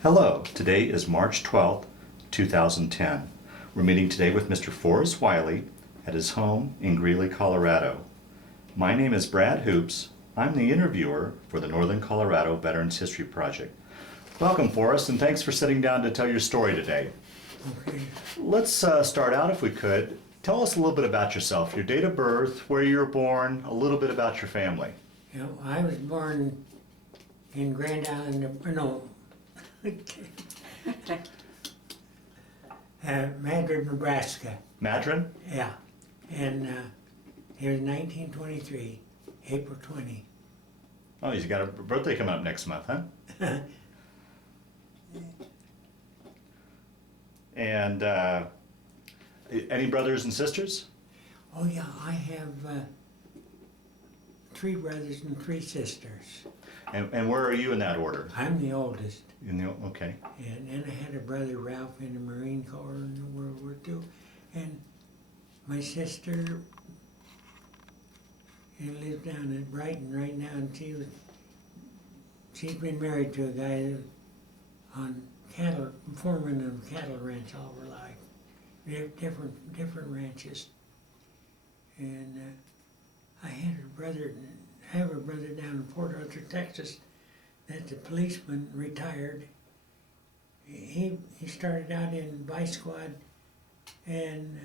Hello, today is March 12th, 2010. We're meeting today with Mr. Forrest Wiley at his home in Greeley, Colorado. My name is Brad Hoops. I'm the interviewer for the Northern Colorado Veterans History Project. Welcome, Forrest, and thanks for sitting down to tell your story today. Okay. Let's start out, if we could. Tell us a little bit about yourself, your date of birth, where you were born, a little bit about your family. You know, I was born in Grand Island, Madrid, Nebraska. Madrid? Yeah. And it was 1923, April 20. Oh, you've got a birthday coming up next month, huh? And any brothers and sisters? Oh yeah, I have 3 brothers and 3 sisters. And where are you in that order? I'm the oldest. Okay. And then I had a brother, Ralph, in the Marine Corps in World War II. And my sister lives down in Brighton right now, and she's been married to a guy on cattle, foreman of a cattle ranch all her life. Different ranches. And I have a brother down in Port Arthur, Texas, that's a policeman, retired. He started out in Vice Squad and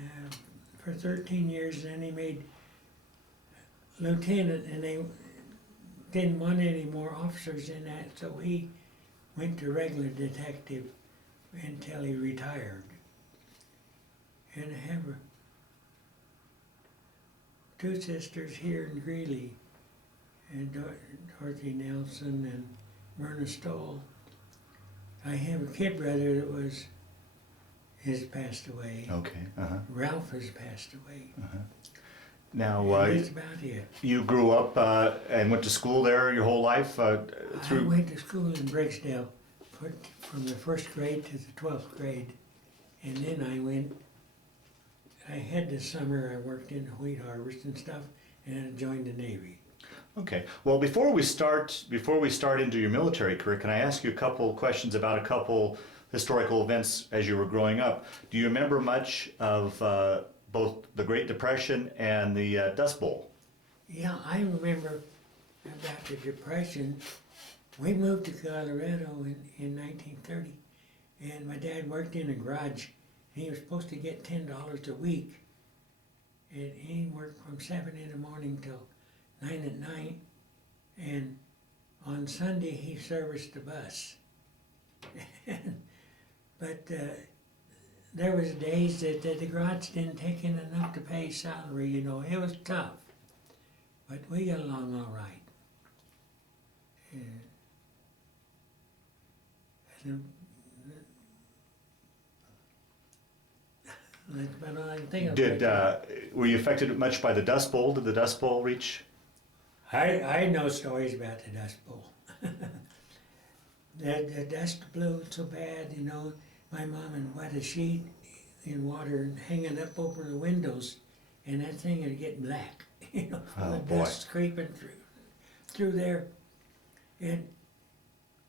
for 13 years, and then he made lieutenant, and they didn't want any more officers in that, so he went to regular detective until he retired. And I have 2 sisters here in Greeley, and Dorothy Nelson and Myrna Stoll. I have a kid brother that has passed away. Okay. Ralph has passed away. Now, That's about it. you grew up and went to school there your whole life I went to school in Briggsdale from the 1st grade to the 12th grade, and then I had this summer I worked in wheat harvest and stuff, and I joined the Navy. Okay. Well, before we start into your military career, can I ask you a couple questions about a couple historical events as you were growing up? Do you remember much of both the Great Depression and the Dust Bowl? Yeah, I remember about the Depression. We moved to Colorado in 1930, and my dad worked in a garage. He was supposed to get $10 a week, and he worked from 7 in the morning till 9 at night, and on Sunday he serviced the bus. But there was days that the garage didn't take in enough to pay salary, you know. It was tough, but we got along all right. That's about all I can think of. Were you affected much by the Dust Bowl? Did the Dust Bowl reach? I know stories about the Dust Bowl. The dust blew so bad, you know. My mom would wet a sheet in water and hang it up over the windows, and that thing would get black, you know, from the dust creeping through there. And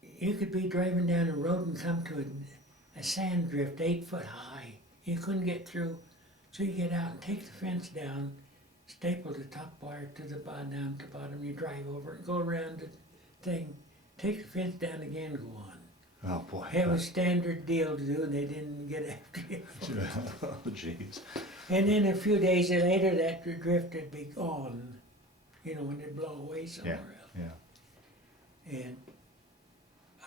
you could be driving down a road and come to a sand drift 8 foot high. You couldn't get through, so you get out and take the fence down, staple the top wire to the bottom, down to the bottom, you drive over it, go around the thing, take the fence down again, go on. Oh boy. It was a standard deal to do, and they didn't get after you. Oh jeez. And then a few days later, that drift would be gone, you know, when it blow away somewhere else. Yeah. And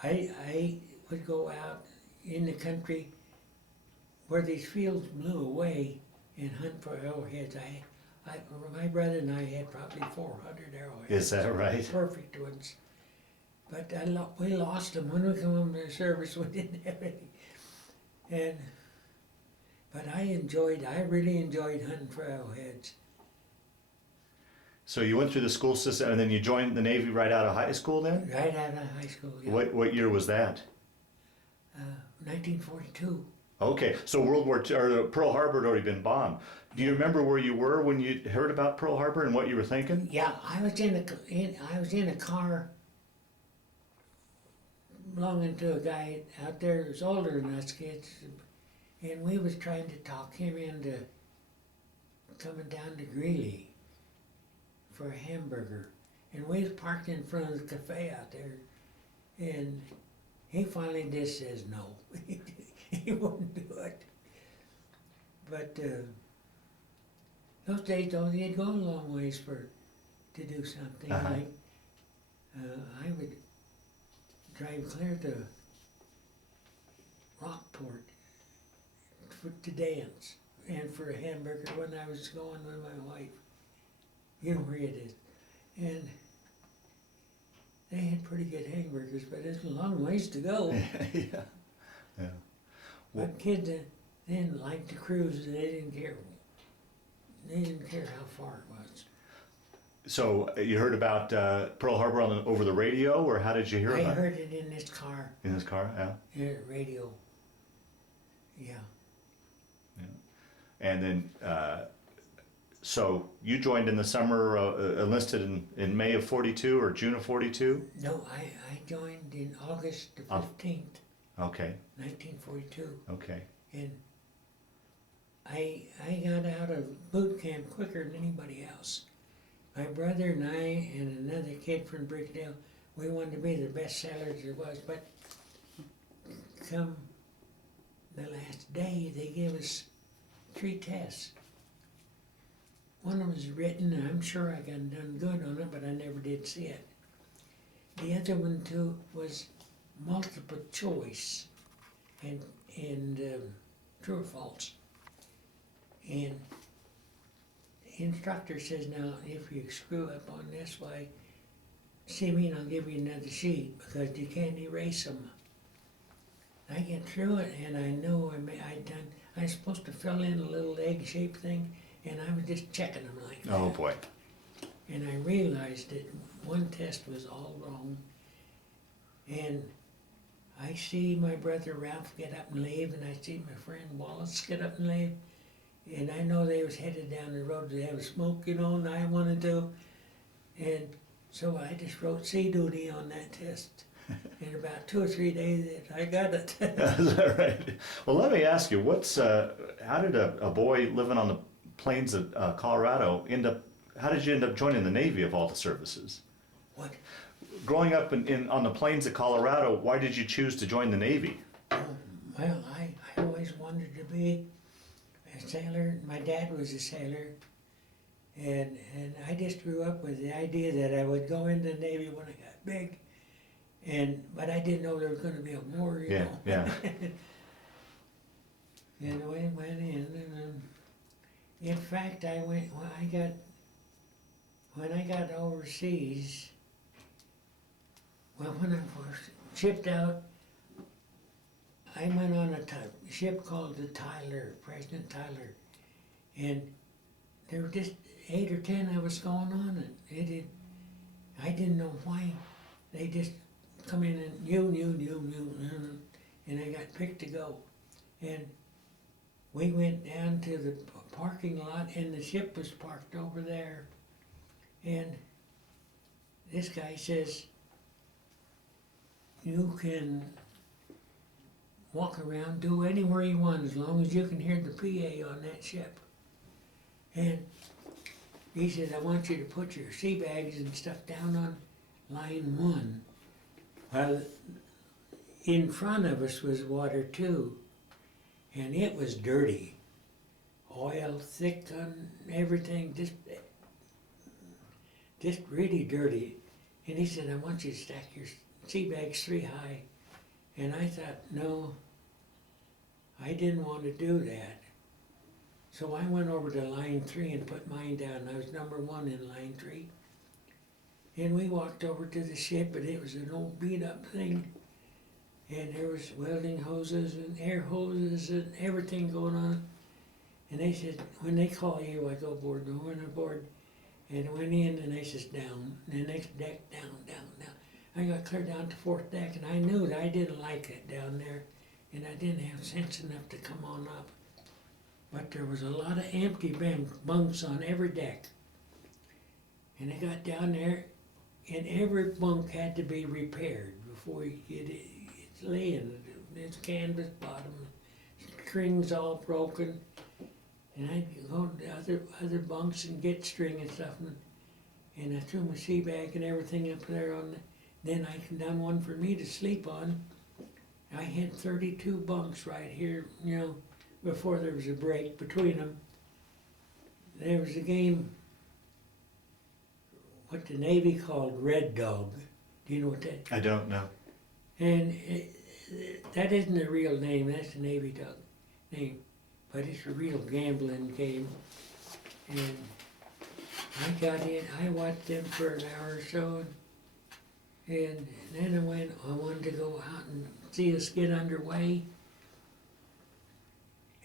I would go out in the country where these fields blew away and hunt for arrowheads. My brother and I had probably 400 arrowheads. Is that right? Perfect ones. But we lost them when we come home to the service. We didn't have any. But I really enjoyed hunting for arrowheads. So you went through the school system, and then you joined the Navy right out of high school then? Right out of high school, yeah. What year was that? 1942. Okay, so World War II, or Pearl Harbor had already been bombed. Do you remember where you were when you heard about Pearl Harbor and what you were thinking? Yeah, I was in a car belonging to a guy out there who's older than us kids, and we was trying to talk him into coming down to Greeley for a hamburger. And we was parked in front of the cafe out there, and he finally just says no. He wouldn't do it. But those days, though, they'd go a long ways to do something. Like I would drive clear to Rockport to dance and for a hamburger when I was going with my wife. You know where it is. And they had pretty good hamburgers, but it's a long ways to go. Yeah. Yeah. Well, But kids then liked the Cruz, and they didn't care. They didn't care how far it was. so you heard about Pearl Harbor over the radio, or how did you hear I about heard it in this car, it? In this car? Yeah. in the radio. Yeah. And then, so you joined in the summer, enlisted in May of 42 or June of 42? No, I joined in August the 15th, Okay, 1942. okay. And I got out of boot camp quicker than anybody else. My brother and I and another kid from Briggsdale, we wanted to be the best sailors there was, but come the last day, they gave us 3 tests. One of them was written, and I'm sure I got done good on it, but I never did see it. The other one, too, was multiple choice and true or false. And the instructor says, now, if you screw up on this, why, see me and I'll give you another sheet, because you can't erase them. I get through it, and I know I was supposed to fill in a little egg-shaped thing, and I was just checking them like that. Oh boy. And I realized that one test was all wrong. And I see my brother Ralph get up and leave, and I see my friend Wallace get up and leave. And I know they was headed down the road to have a smoke, you know, and I wanted to. And so I just wrote sea duty on that test. In about 2 or 3 days, I got it. Is that right? Well, let me ask you, how did a boy living on the plains of Colorado how did you end up joining the Navy of all the services? What? Growing up on the plains of Colorado, why did you choose to join the Navy? Well, I always wanted to be a sailor. My dad was a sailor. And I just grew up with the idea that I would go into the Navy when I got big. But I didn't know there was going to be a war, you know. Yeah. And we went in, and in fact, when I got overseas, well, when I was shipped out, I went on a ship called the Tyler, President Tyler, and there were just 8 or 10 of us going on it. I didn't know why. They just come in and you, and I got picked to go. And we went down to the parking lot, and the ship was parked over there. And this guy says, you can walk around, do anywhere you want, as long as you can hear the PA on that ship. And he said, I want you to put your sea bags and stuff down on line 1. Well, in front of us was water too, and it was dirty. Oil thick on everything, just really dirty. And he said, I want you to stack your sea bags 3 high. And I thought, no, I didn't want to do that. So I went over to line 3 and put mine down. I was number 1 in line 3. And we walked over to the ship, and it was an old beat-up thing. And there was welding hoses and air hoses and everything going on. And they said, when they call you, I go aboard. And I went aboard, and I went in, and they says, down. And the next deck, down. I got clear down to 4th deck, and I knew that I didn't like it down there, and I didn't have sense enough to come on up. But there was a lot of empty bunks on every deck. And I got down there, and every bunk had to be repaired before you laying, it's canvas bottom, string's all broken. And I'd go to other bunks and get string and stuff, and I threw my sea bag and everything up there on then I done one for me to sleep on. I had 32 bunks right here, before there was a break between them. There was a game, what the Navy called Red Dog. Do you know what that? I don't know. And that isn't a real name, that's a Navy dog name. But it's a real gambling game. And I got in, I watched them for an hour or so, and then I wanted to go out and see us get underway.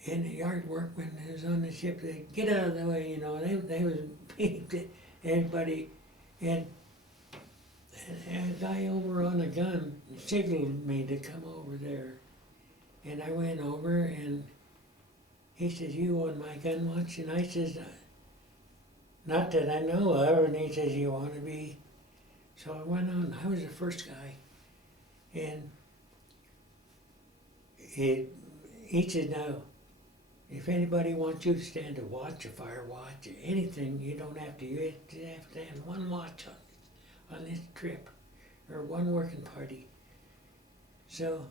And the yard workmen that was on the ship, they get out of the way, they was peeved at everybody. And a guy over on a gun signaled me to come over there. And I went over and he says, "You on my gun watch?" And I says, "Not that I know of." And he says, "You want to be?" So I went on. I was the first guy. And he said, "Now, if anybody wants you to stand a watch, a fire watch, or anything, you don't have to. You have to have one watch on this trip, or one working party." So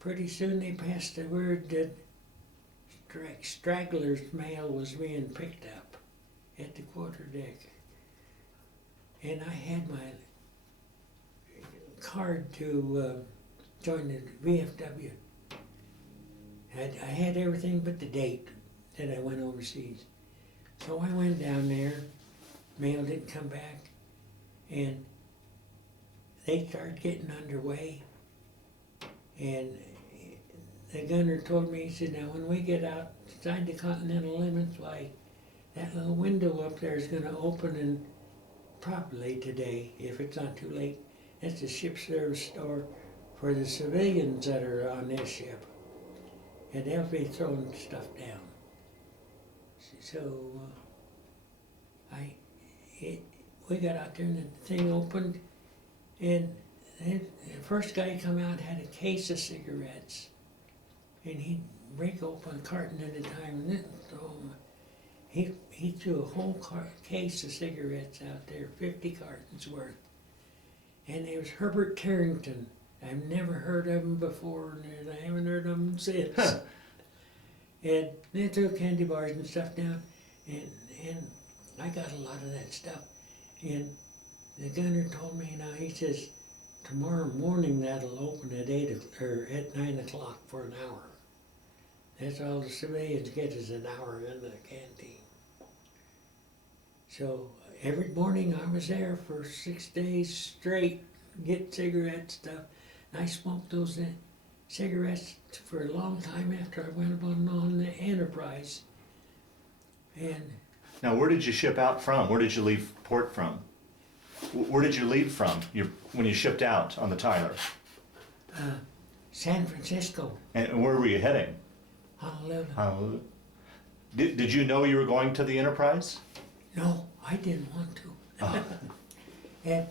pretty soon they passed the word that Straggler's mail was being picked up at the quarterdeck. And I had my card to join the VFW. I had everything but the date that I went overseas. So I went down there, mail didn't come back, and they started getting underway. And the gunner told me, he said, "Now when we get outside the continental limits, why, that little window up there is going to open and probably today, if it's not too late. That's the ship service store for the civilians that are on this ship. And they'll be throwing stuff down." So we got out there and the thing opened, and the first guy come out had a case of cigarettes. And he'd break open a carton at a time, and then throw 'em. He threw a whole case of cigarettes out there, 50 cartons worth. And it was Herbert Tarrington. I've never heard of him before, and I haven't heard of him since. Huh. And they threw candy bars and stuff down, and I got a lot of that stuff. And the gunner told me, now he says, "Tomorrow morning that'll open at 9 o'clock for an hour. That's all the civilians get is an hour in the canteen." So every morning I was there for 6 days straight, get cigarette stuff. And I smoked those cigarettes for a long time after I went on the Enterprise. And Now, where did you ship out from? Where did you leave port from? Where did you leave from when you shipped out on the Tyler? San Francisco, And where were you heading? Honolulu. Honolulu. Did you know you were going to the Enterprise? No, I didn't want to. Oh.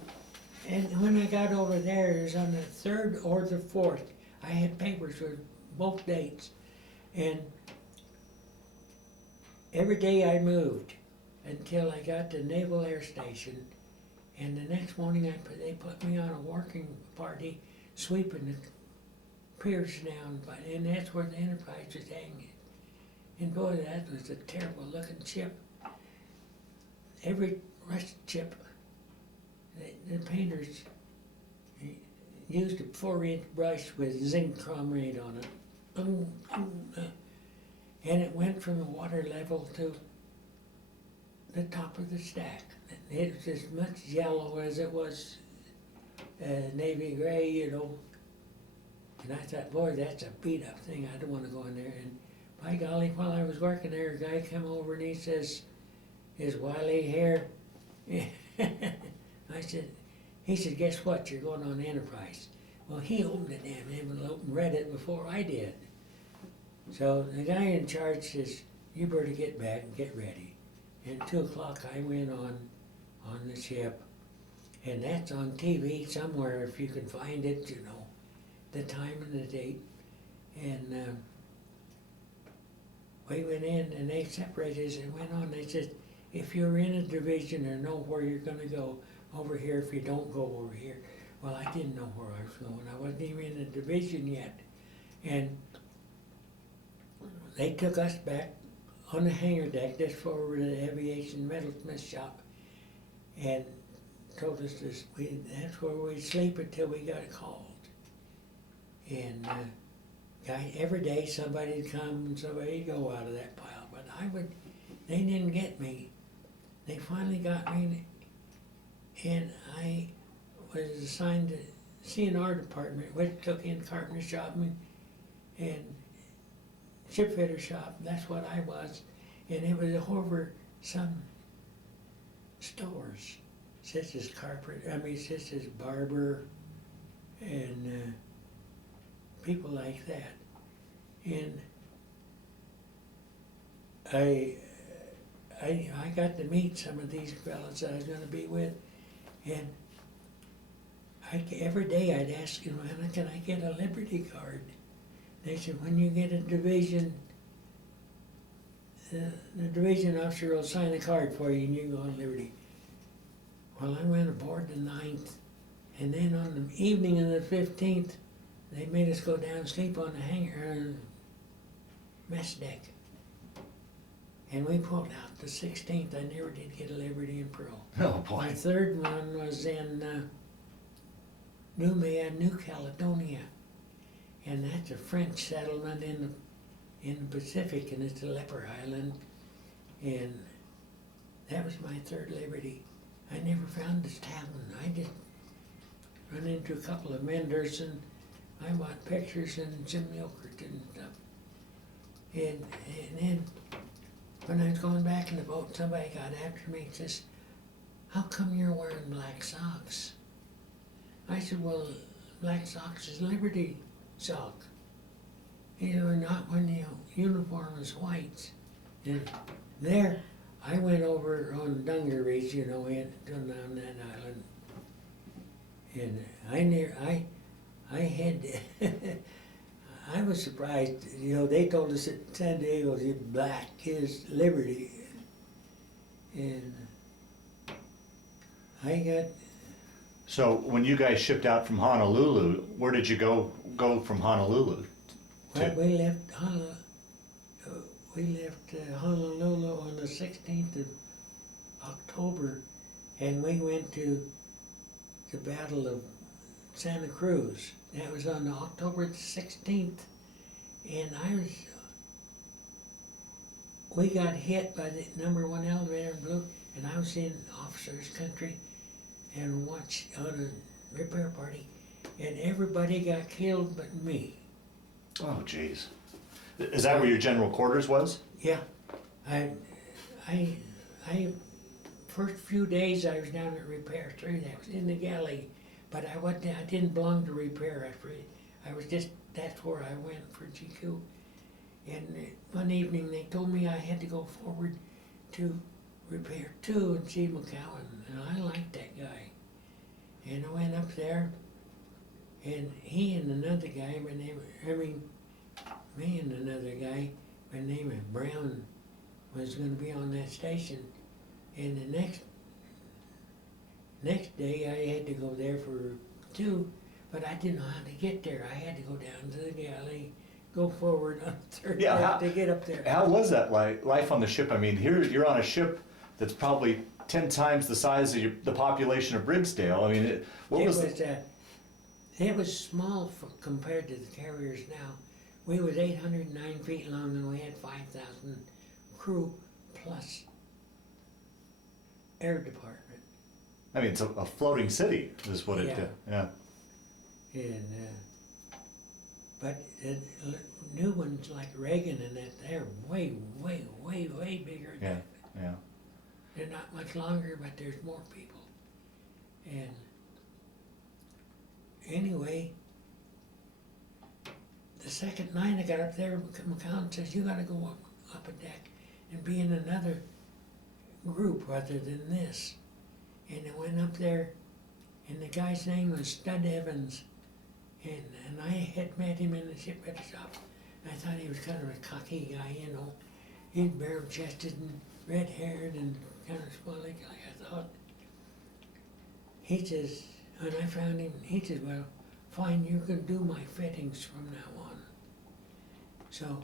And when I got over there, it was on the 3rd or the 4th. I had papers with both dates. And every day I moved until I got to Naval Air Station. And the next morning they put me on a working party sweeping the piers down, and that's where the Enterprise was hanging. And boy, that was a terrible looking ship. Every Russian ship, the painters used a 4-inch brush with zinc chromate on it. And it went from the water level to the top of the stack. It was as much yellow as it was navy gray, And I thought, boy, that's a beat up thing. I don't want to go in there. And by golly, while I was working there, a guy came over and he says, "Is Wiley here?" He said, "Guess what? You're going on Enterprise." Well, he opened the damn envelope and read it before I did. So the guy in charge says, "You better get back and get ready." And 2 o'clock I went on the ship. And that's on TV somewhere if you can find it, the time and the date, and we went in and they separated us and went on. They said, if you're in a division or know where you're gonna go, over here. If you don't, go over here. Well, I didn't know where I was going. I wasn't even in a division yet. And they took us back on the hangar deck just forward to the aviation metalsmith shop and told us that's where we'd sleep until we got called. And every day somebody'd come and somebody'd go out of that pile. But they didn't get me. They finally got me, and I was assigned to CNR department, which took in carpenter shop and ship fitter shop. That's what I was. And it was over some stores, such as such as barber and people like that. And I got to meet some of these fellas that I was going to be with, and every day I'd ask them, can I get a Liberty card? They said, when you get a division, the division officer will sign a card for you and you can go on Liberty. Well, I went aboard the 9th, and then on the evening of the 15th, they made us go down and sleep on the hangar mess deck. And we pulled out the 16th. I never did get a Liberty and Pearl. Oh boy. My third one was in New Caledonia. And that's a French settlement in the Pacific, and it's a leper island. And that was my third Liberty. I never found this town. I just run into a couple of vendors and I bought pictures and some yogurt and stuff. And then when I was going back in the boat, somebody got after me and says, how come you're wearing black socks? I said, well, black socks is Liberty sock. He said, we're not when the uniform is white. And there, I went over on Dungarees, in down that island. And I had, I was surprised, they told us at San Diego that black is Liberty. And I got... So when you guys shipped out from Honolulu, where did you go from Honolulu? Well, we left Honolulu on the 16th of October, and we went to the Battle of Santa Cruz. That was on October the 16th, and we got hit by the #1 elevator in blue, and I was in officer's country and watched on a repair party, and everybody got killed but me. Oh, jeez. Is that where your general quarters was? Yeah. I first few days I was down at Repair 3. That was in the galley, but I didn't belong to Repair. That's where I went for GQ. And one evening they told me I had to go forward to Repair 2 and see McCowan, and I liked that guy. And I went up there, and he and another guy, me and another guy by the name of Brown was going to be on that station. And the next day I had to go there for 2, but I didn't know how to get there. I had to go down to the galley, go forward on the third deck to get up there. How was that life on the ship? I mean, here you're on a ship that's probably 10 times the size of the population of Briggsdale. I mean, it was small compared to the carriers now. We was 809 feet long and we had 5,000 crew plus air department. I mean, it's a floating city is what it did. Yeah. And but the new ones like Reagan and that, they're way, way, way, way bigger than that. Yeah. They're not much longer, but there's more people. And anyway, the second night I got up there, McCown says, you gotta go up a deck and be in another group rather than this. And I went up there, and the guy's name was Stud Evans. And I had met him in the shipwreck shop. I thought he was kind of a cocky guy, you know. He's barrel-chested and red-haired and kind of small like I thought. He says, when I found him, he says, well, fine, you can do my fittings from now on. So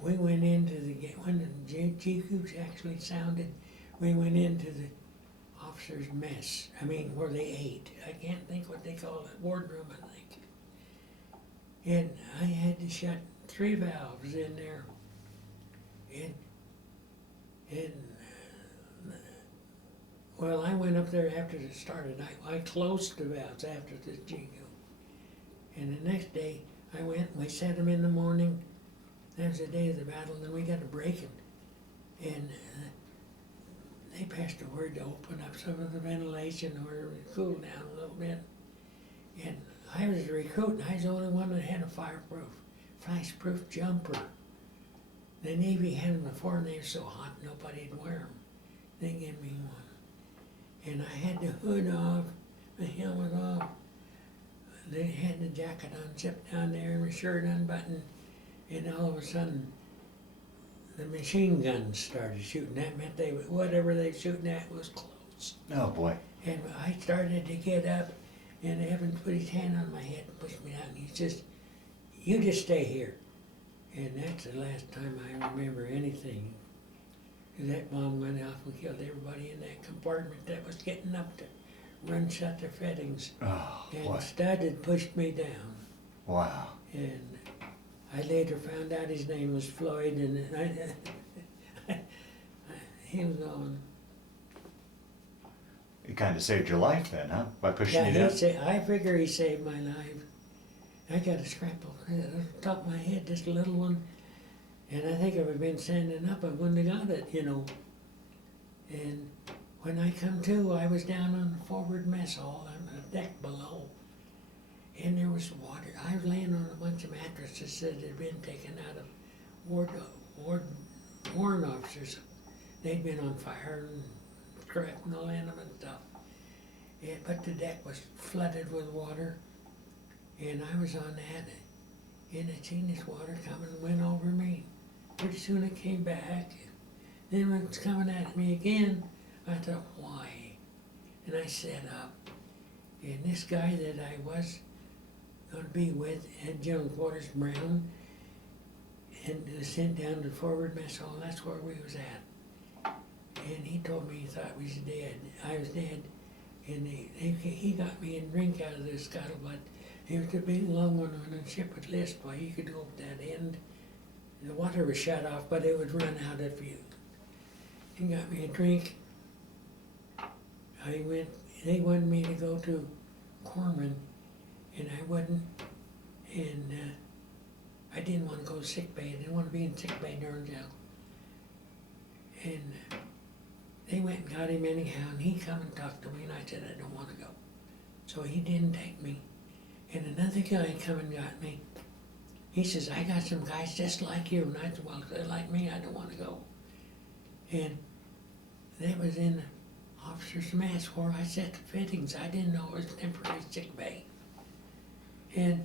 we went into when the G-Coops actually sounded, we went into the officers' mess. I mean, where they ate. I can't think what they call it, wardroom, I think. And I had to shut 3 valves in there. Well, I went up there after it started. I closed the valves after the G-Coop. And the next day, I went and we set them in the morning. That was the day of the battle, and then we got a break-in. And they passed a word to open up some of the ventilation or cool down a little bit. And I was a recruit, and I was the only one that had a fireproof, flash-proof jumper. The Navy had them before, and they were so hot nobody'd wear them. They gave me one. And I had the hood off, the helmet off. They had the jacket unzipped down there, and the shirt unbuttoned. And all of a sudden, the machine guns started shooting. That meant whatever they were shooting at was close. Oh boy. And I started to get up, and Evans put his hand on my head and pushed me down. He says, "You just stay here." And that's the last time I remember anything. That bomb went off and killed everybody in that compartment that was getting up to run shut their fittings. Oh And boy. Stud had pushed me down. Wow. And I later found out his name was Floyd, and he was on. It kind of saved your life then, huh? By pushing Yeah, you down? I figure he saved my life. I got a scrapbook on the top of my head, just a little one. And I think if I'd been standing up, I wouldn't have got it, you know. And when I come to, I was down on the forward mess hall on the deck below. And there was water. I was laying on a bunch of mattresses that had been taken out of warrant officers. They'd been on fire and shrapnel in them and stuff. But the deck was flooded with water. And I was on that. And I seen this water coming and went over me. Pretty soon it came back. Then when it was coming at me again, I thought, why? And I sat up. And this guy that I was going to be with had General Quarters Brown, and was sent down to forward mess hall. That's where we was at. And he told me he thought we was dead. I was dead. And he got me a drink out of the scuttlebutt. It was a big long one when the ship would list. Why, you could go up that end. The water was shut off, but it would run out if you. He got me a drink. They wanted me to go to Corman, and I wouldn't. And I didn't want to go to sick bay. I didn't want to be in sick bay during jail. And they went and got him anyhow, and he come and talked to me, and I said, I don't want to go. So he didn't take me. And another guy come and got me. He says, I got some guys just like you. And I said, well, if they're like me, I don't want to go. And they was in the officer's mess where I set the fittings. I didn't know it was temporary sick bay. And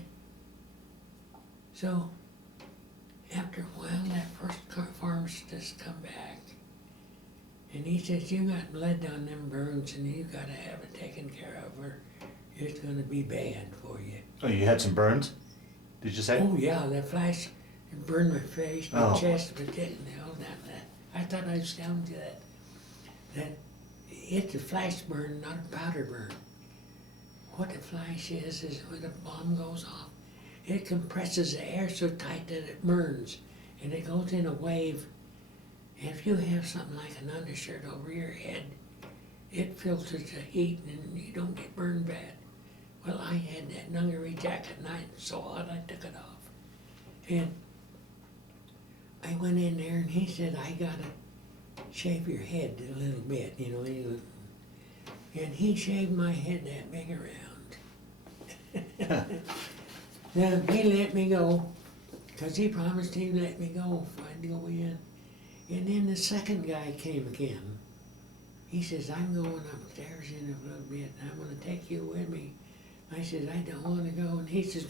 so after a while, that first pharmacist come back. And he says, you got blood on them burns, and you got to have it taken care of, or it's going to be bad for you. Oh, you had some burns? Did you say? Oh yeah, that flash, it burned my face, my Oh. chest, but didn't all that. I thought I was down to that it's a flash burn, not a powder burn. What a flash is when a bomb goes off, it compresses the air so tight that it burns, and it goes in a wave. And if you have something like an undershirt over your head, it filters the heat and you don't get burned bad. Well, I had that dungaree jacket and I was so hot I took it off. And I went in there and he said, I gotta shave your head a little bit, you know. And he shaved my head that big around. Now, he let me go, because he promised he'd let me go if I'd go in. And then the second guy came again. He says, I'm going upstairs in a little bit, and I'm going to take you with me. I said, I don't wanna go, and he says,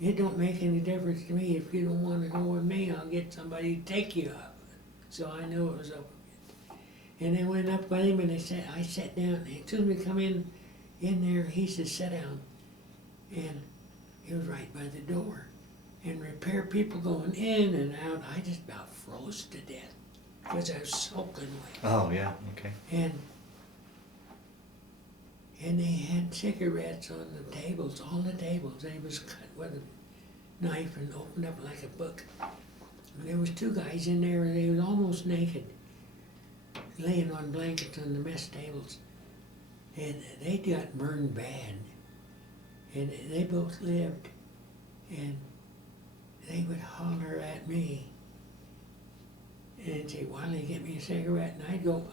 it don't make any difference to me, if you don't wanna go with me, I'll get somebody to take you up. So I knew it was over. And I went up with him and I sat down, and as soon as we come in there, he said, sit down. And he was right by the door. And repair people going in and out, I just about froze to death, because I was soaking wet. Oh, yeah, okay. And they had cigarettes on the tables, all the tables. They was cut with a knife and opened up like a book. And there was two guys in there, and they was almost naked, laying on blankets on the mess tables. And they got burned bad. And they both lived. And they would holler at me and say, Wiley, get me a cigarette. And I'd go,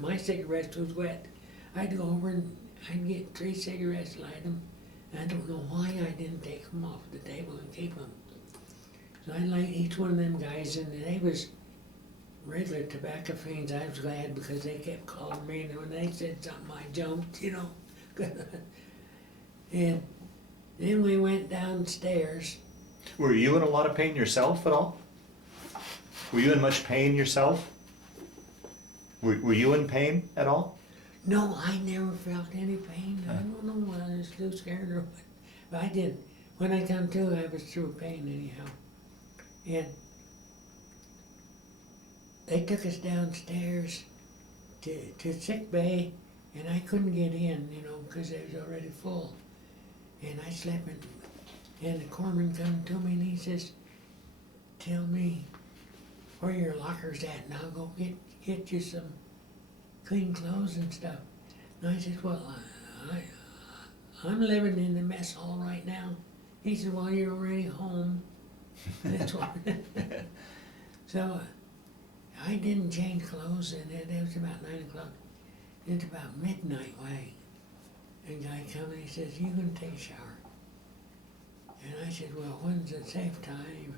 my cigarettes was wet. I'd go over and I'd get 3 cigarettes, light them. And I don't know why I didn't take them off the table and keep them. So I light each one of them guys, and they was regular tobacco fiends. I was glad, because they kept calling me, and when they said something, I jumped, you know. And then we went downstairs. Were you in a lot of pain yourself at all? Were you in much pain yourself? Were you in pain at all? No, I never felt any pain. I don't know whether I was too scared or what. But I didn't. When I come to, I was through pain anyhow. And they took us downstairs to sick bay, and I couldn't get in, you know, because it was already full. And I slept in, and the corpsman come to me and he says, tell me where your locker's at, and I'll go get you some clean clothes and stuff. And I said, well, I'm living in the mess hall right now. He said, well, you're already home. That's why. So I didn't change clothes, and it was about 9 o'clock. It's about midnight when a guy come and he says, you gonna take a shower? And I said, well, when's a safe time?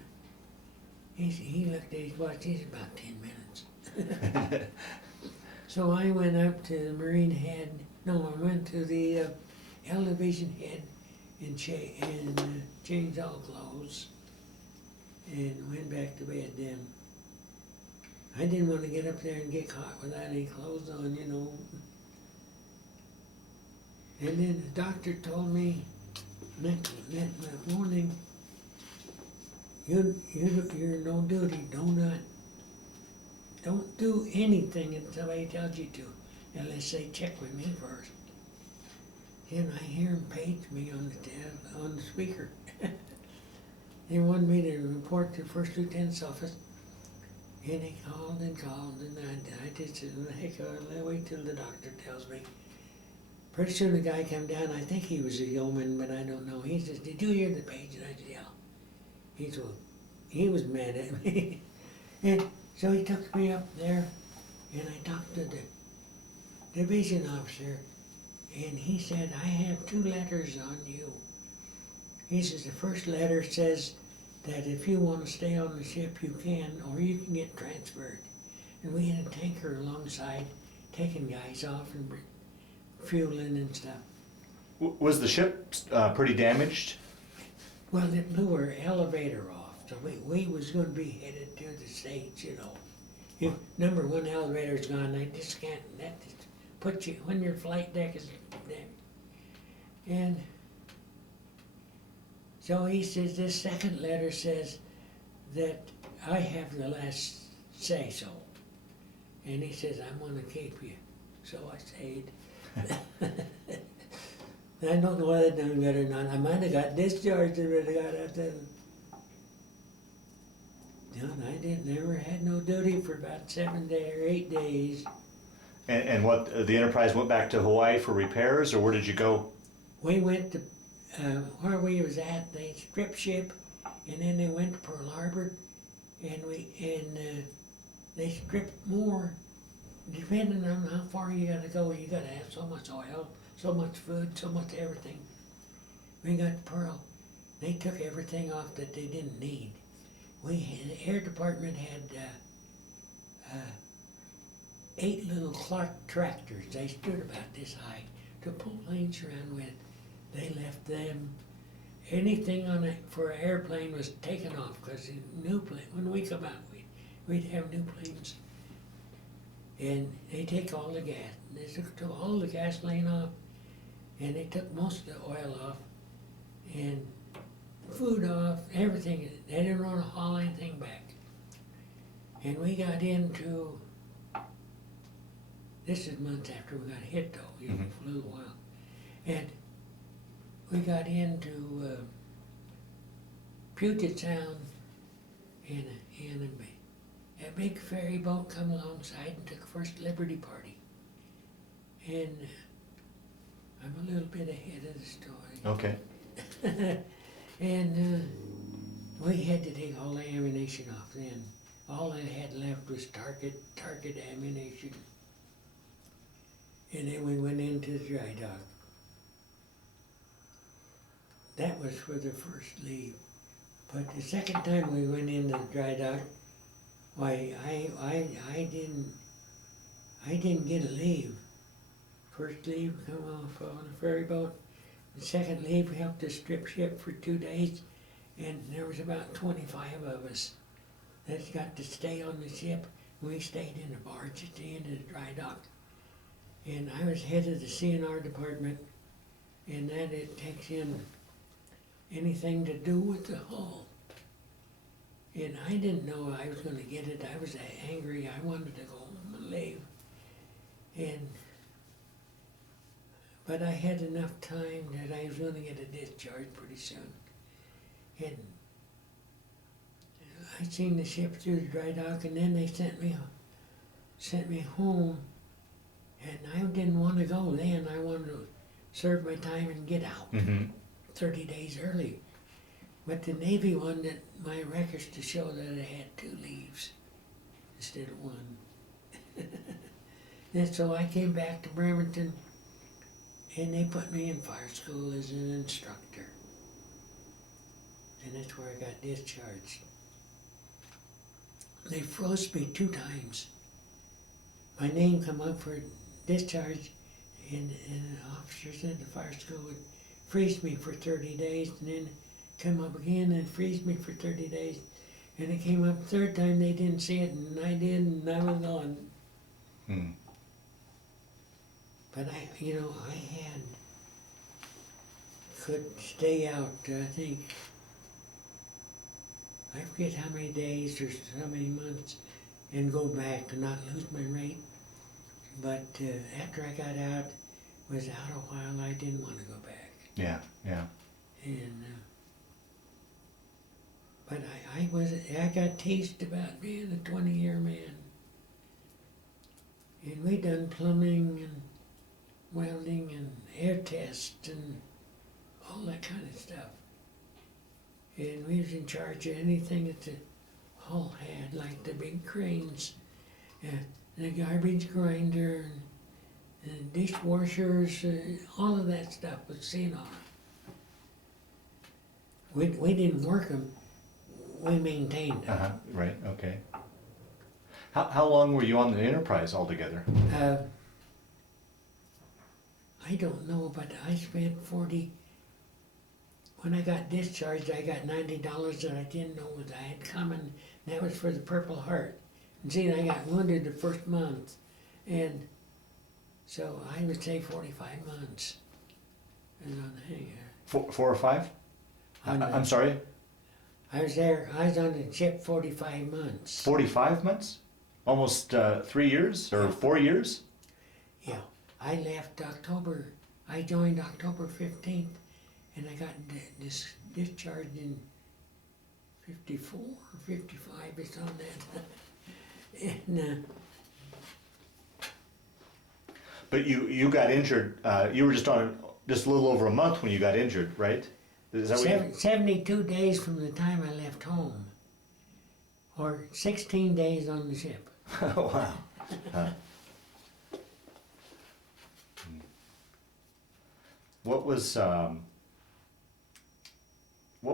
He looked at his watch, he said, about 10 minutes. So I went up to the Marine head, no, I went to the L Division head and changed all clothes and went back to bed then. I didn't want to get up there and get caught without any clothes on, you know. And then the doctor told me next morning, you're no duty, don't do anything until somebody tells you to, unless they check with me first. Then I hear him page me on the speaker. They wanted me to report to First Lieutenant's office, and he called, and I just said, heck, I'll wait till the doctor tells me. Pretty soon the guy came down, I think he was a yeoman, but I don't know. He says, did you hear the page? And I said, yeah. He said, well, he was mad at me. And so he took me up there, and I talked to the division officer, and he said, I have 2 letters on you. He says, the first letter says that if you want to stay on the ship, you can, or you can get transferred. And we had a tanker alongside, taking guys off and fueling and stuff. Was the ship pretty damaged? Well, it blew our elevator off, so we was going to be headed to the States, you know. If number 1 elevator's gone, they just can't, that just put you, when your flight deck is there. And so he says, this second letter says that I have the last say-so. And he says, I'm gonna keep you. So I stayed. I don't know whether that done good or not. I might have got discharged if I got out there. No, I never had no duty for about 7 days or 8 days. And what, the Enterprise went back to Hawaii for repairs, or where did you go? We went to where we was at, they strip ship, and then they went to Pearl Harbor, and they stripped more. Depending on how far you gotta go, you gotta have so much oil, so much food, so much everything. We got to Pearl. They took everything off that they didn't need. The Air Department had 8 little Clark tractors. They stood about this high to pull planes around with. they left them. Anything on it for an airplane was taken off, because new plane, when we come out, we'd have new planes. And they take all the gas, they took all the gasoline off, and they took most of the oil off, and food off, everything. They didn't want to haul anything back. And we got into, this is months after we got hit though, you know, for a little while. And we got into Puget Sound, and a big ferry boat come alongside and took First Liberty Party. And I'm a little bit ahead of the story. Okay. And we had to take all the ammunition off then. All I had left was target ammunition. And then we went into the dry dock. That was for the first leave. But the second time we went into the dry dock, why, I didn't get a leave. First leave, come off on a ferry boat. The second leave, we helped us strip ship for 2 days, and there was about 25 of us that got to stay on the ship. We stayed in the barge at the end of the dry dock. And I was head of the CNR department, and that it takes in anything to do with the hull. And I didn't know I was gonna get it. I was angry. I wanted to go home and leave. But I had enough time that I was gonna get a discharge pretty soon. And I seen the ship through the dry dock, and then they sent me home. And I didn't want to go then. I wanted to serve my time and get out 30 days early. But the Navy wanted my records to show that I had 2 leaves instead of 1. And so I came back to Bremerton, and they put me in fire school as an instructor. And that's where I got discharged. They froze me 2 times. My name come up for discharge, and the officers at the fire school would freeze me for 30 days, and then come up again and freeze me for 30 days. And it came up the 3rd time, they didn't see it, and I did, and I was on. But I could stay out, I think, I forget how many days or how many months, and go back and not lose my rate. But after I got out, was out a while, I didn't want to go back. Yeah. And but I got teased about being a 20-year man. And we done plumbing and welding and air tests and all that kind of stuff. And we was in charge of anything that the hull had, like the big cranes, the garbage grinder, and dishwashers, all of that stuff was seen on. We didn't work them, we maintained them. Right, okay. How long were you on the Enterprise altogether? I don't know, but I spent 40. When I got discharged, I got $90 that I didn't know that I had coming. That was for the Purple Heart. And see, I got wounded the first month, and so I would say 45 months. I was on the hangar. 4 or 5? I'm sorry? I was there. I was on the ship 45 months. 45 months? Almost 3 years or 4 years? Yeah, I left October. I joined October 15th, and I got discharged in 54 or 55. It's on that. And, but you got injured. You were just on just a little over a month when you got injured, right? Is that what 72 days from the time I left home, or 16 days on the ship. Oh, wow. What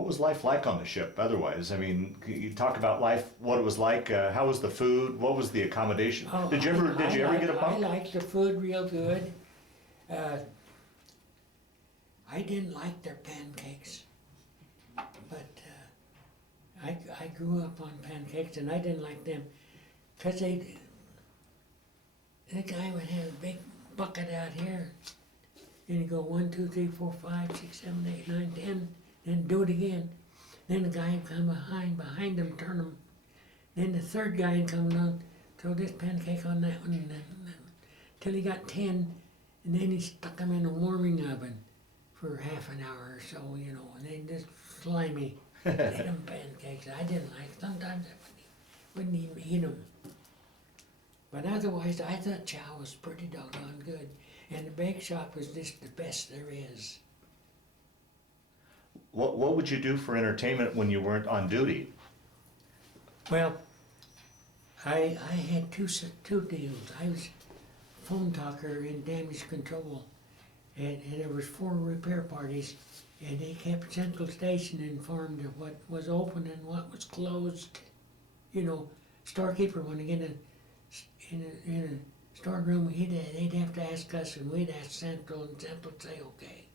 was life like on the ship otherwise? I mean, you talk about life, what it was like, how was the food, what was the accommodation? Oh, Did you ever get a bunk? I liked the food real good. I didn't like their pancakes, but I grew up on pancakes and I didn't like them because the guy would have a big bucket out here and he'd go 1, 2, 3, 4, 5, 6, 7, 8, 9, 10, then do it again. Then the guy would come behind him, turn him. Then the third guy would come along, throw this pancake on that one, and then, till he got 10, and then he stuck them in a warming oven for half an hour or so, you know, and they just slimy, them pancakes. I didn't like. Sometimes I wouldn't even eat them. But otherwise, I thought chow was pretty doggone good, and the bake shop was just the best there is. What would you do for entertainment when you weren't on duty? Well, I had two deals. I was phone talker in damage control, and there was 4 repair parties, and they kept Central Station informed of what was open and what was closed. You know, storekeeper when they get in a storeroom, they'd have to ask us, and we'd ask Central, and Central would say okay,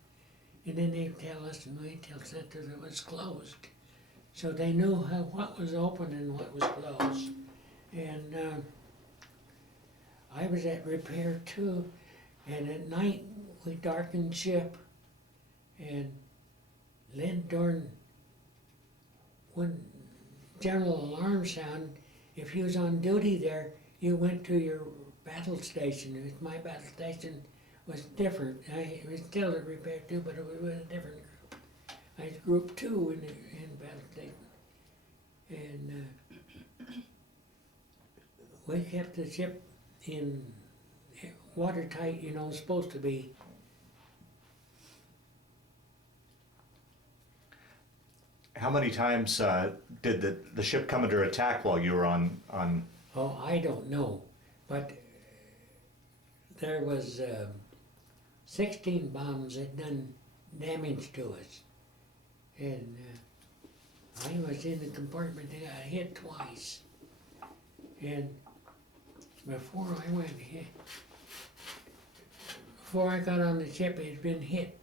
and then they'd tell us, and we'd tell Central that it was closed. So they knew what was open and what was closed. And I was at repair too, and at night we darkened ship, and then during when general alarm sound, if you was on duty there, you went to your battle station. My battle station was different. I was still at repair too, but it was a different group. I was group 2 in battle station, and we kept the ship in watertight, you know, supposed to be. How many times did the ship come under attack while you were on? Oh, I don't know, but there was 16 bombs that done damage to us, and I was in the compartment that got hit twice, and before I got on the ship, it had been hit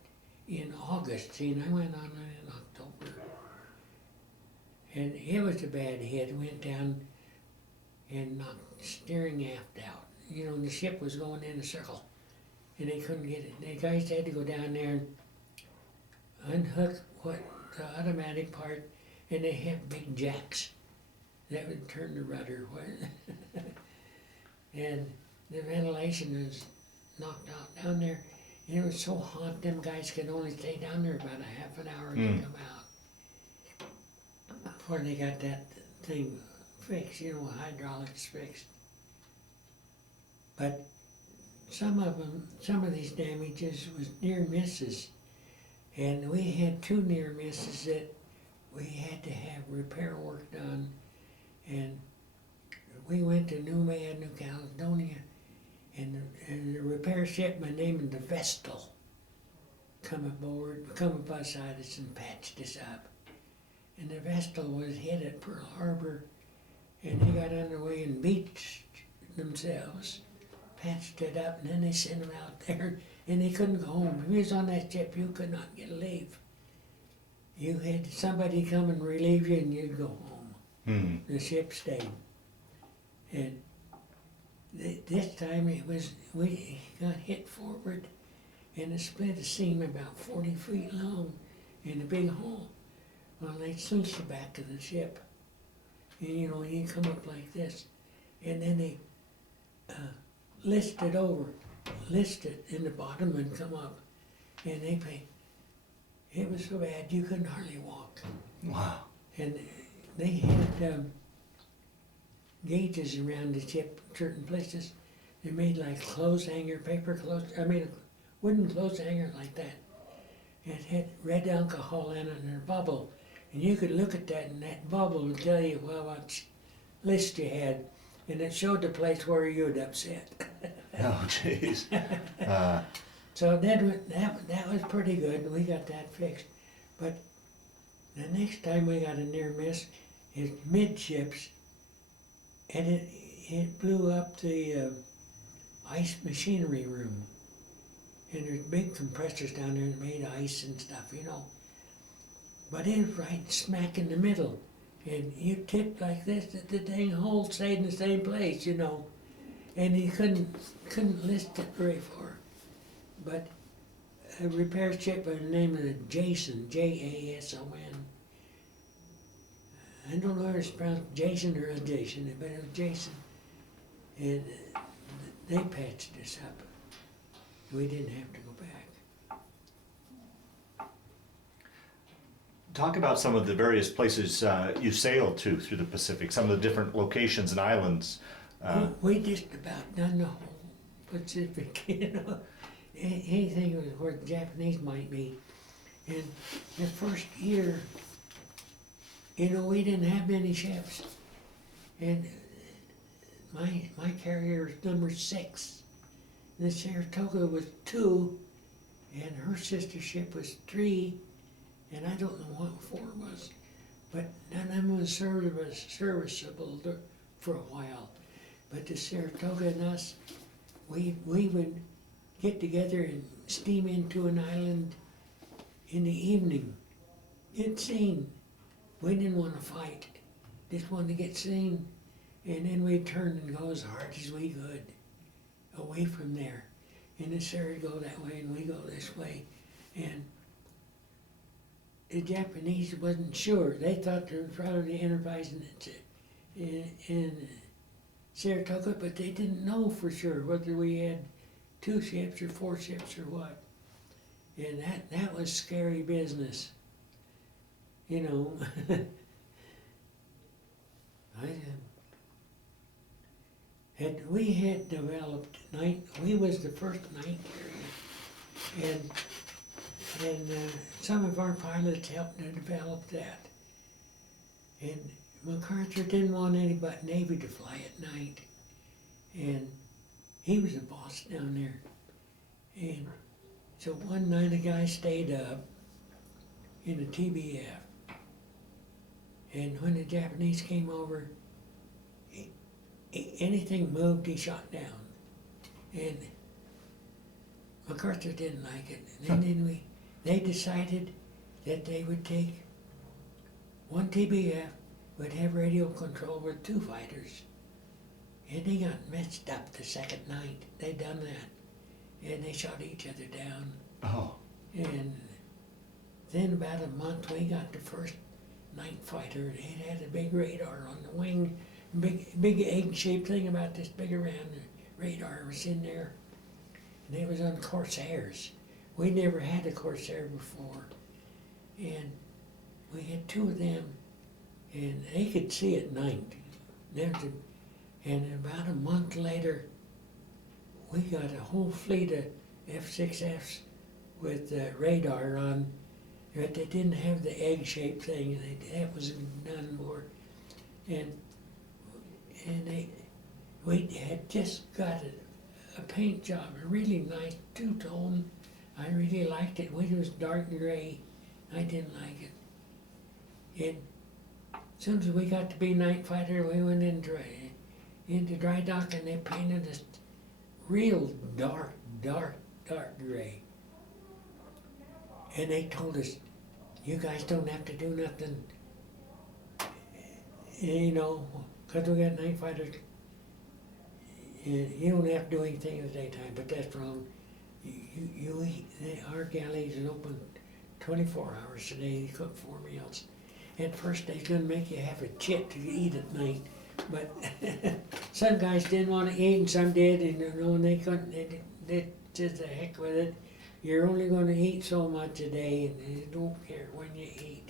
in August. See, and I went on in October, and it was a bad hit. It went down and knocked steering aft out. You know, the ship was going in a circle, and they couldn't get it. The guys had to go down there and unhook the automatic part, and they had big jacks that would turn the rudder. And the ventilation was knocked out down there, and it was so hot them guys could only stay down there about a half an hour and come out before they got that thing fixed, you know, hydraulics fixed. But some of these damages was near misses, and we had 2 near misses that we had to have repair work done, and we went to New Caledonia, and the repair shipman named the Vestal come beside us and patched us up. And the Vestal was hit at Pearl Harbor, and they got underway and beached themselves, patched it up, and then they sent them out there, and they couldn't go home. If you was on that ship, you could not get a leave. You had somebody come and relieve you, and you'd go home. The ship stayed. And this time we got hit forward, and it split a seam about 40 feet long in a big hole. Well, they cinched the back of the ship, and you know, you come up like this, and then they listed in the bottom and come up, and it was so bad you couldn't hardly walk. Wow. And they had gauges around the ship, certain places. They made like clothes hanger, a wooden clothes hanger like that. It had red alcohol in it and a bubble. And you could look at that, and that bubble would tell you what list you had. And it showed the place where you'd upset. Oh, jeez. So that was pretty good. We got that fixed. But the next time we got a near miss is midships, and it blew up the ice machinery room. and there's big compressors down there that made ice and stuff, you know. But it was right smack in the middle, and you tipped like this, that the dang hole stayed in the same place, you know. And he couldn't list it very far. But a repair ship by the name of Jason, Jason. I don't know if it's pronounced Jason or Jason, but it was Jason. And they patched us up. We didn't have to go back. Talk about some of the various places you sailed to through the Pacific, some of the different locations and islands. We just about done the whole Pacific, you know. Anything where the Japanese might be. And the first year, you know, we didn't have many ships. And my carrier was number 6. The Saratoga was 2, and her sister ship was 3, and I don't know what 4 was. But none of them was serviceable for a while. But the Saratoga and us, we would get together and steam into an island in the evening, get seen. We didn't want to fight, just wanted to get seen. And then we'd turn and go as hard as we could away from there. And the Sarah would go that way and we go this way. And the Japanese wasn't sure. They thought there was probably the Enterprise in Saratoga, but they didn't know for sure whether we had 2 ships or 4 ships or what. And that was scary business. You know, we had developed we was the first night carrier, and some of our pilots helped to develop that. And MacArthur didn't want anybody Navy to fly at night, and he was the boss down there. And so one night a guy stayed up in a TBF, and when the Japanese came over, anything moved, he shot down. And MacArthur didn't like it. And then they decided that they would take one TBF, would have radio control with 2 fighters. And they got messed up the second night. They done that. And they shot each other down. Oh. And then about a month we got the first night fighter. It had a big radar on the wing, big egg-shaped thing about this big around. The radar was in there. And it was on Corsairs. We never had a Corsair before. And we had 2 of them, and they could see at night. And about a month later, we got a whole fleet of F-6Fs with radar on, but they didn't have the egg-shaped thing, and that was done more. And we had just got a paint job, a really nice 2-tone. I really liked it. It was dark gray. I didn't like it. And as soon as we got to be night fighter, we went into dry dock, and they painted us real dark gray. And they told us, you guys don't have to do nothing, you know, because we got night fighters. You don't have to do anything in the daytime, but that's wrong. Our galleys is open 24 hours a day. They cook 4 meals. At first, they're going to make you have a chip to eat at night, but some guys didn't want to eat, and some did, and you know, and they couldn't. They just the heck with it. You're only going to eat so much a day, and they don't care when you eat.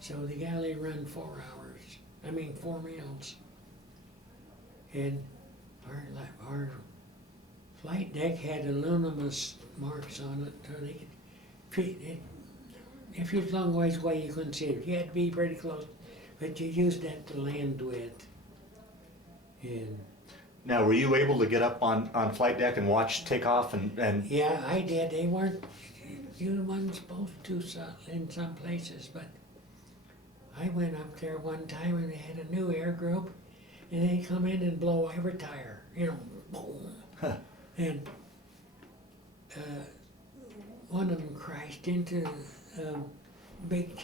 So the galley run 4 hours. 4 meals. And our flight deck had aluminum marks on it, so they could treat it. If you was a long ways away, you couldn't see it. You had to be pretty close, but you used that to land with. And now, were you able to get up on flight deck and watch takeoff and? Yeah, I did. They weren't. You wasn't supposed to in some places, but I went up there one time and they had a new air group, and they come in and blow every tire. You know, boom. Huh. And one of them crashed into a big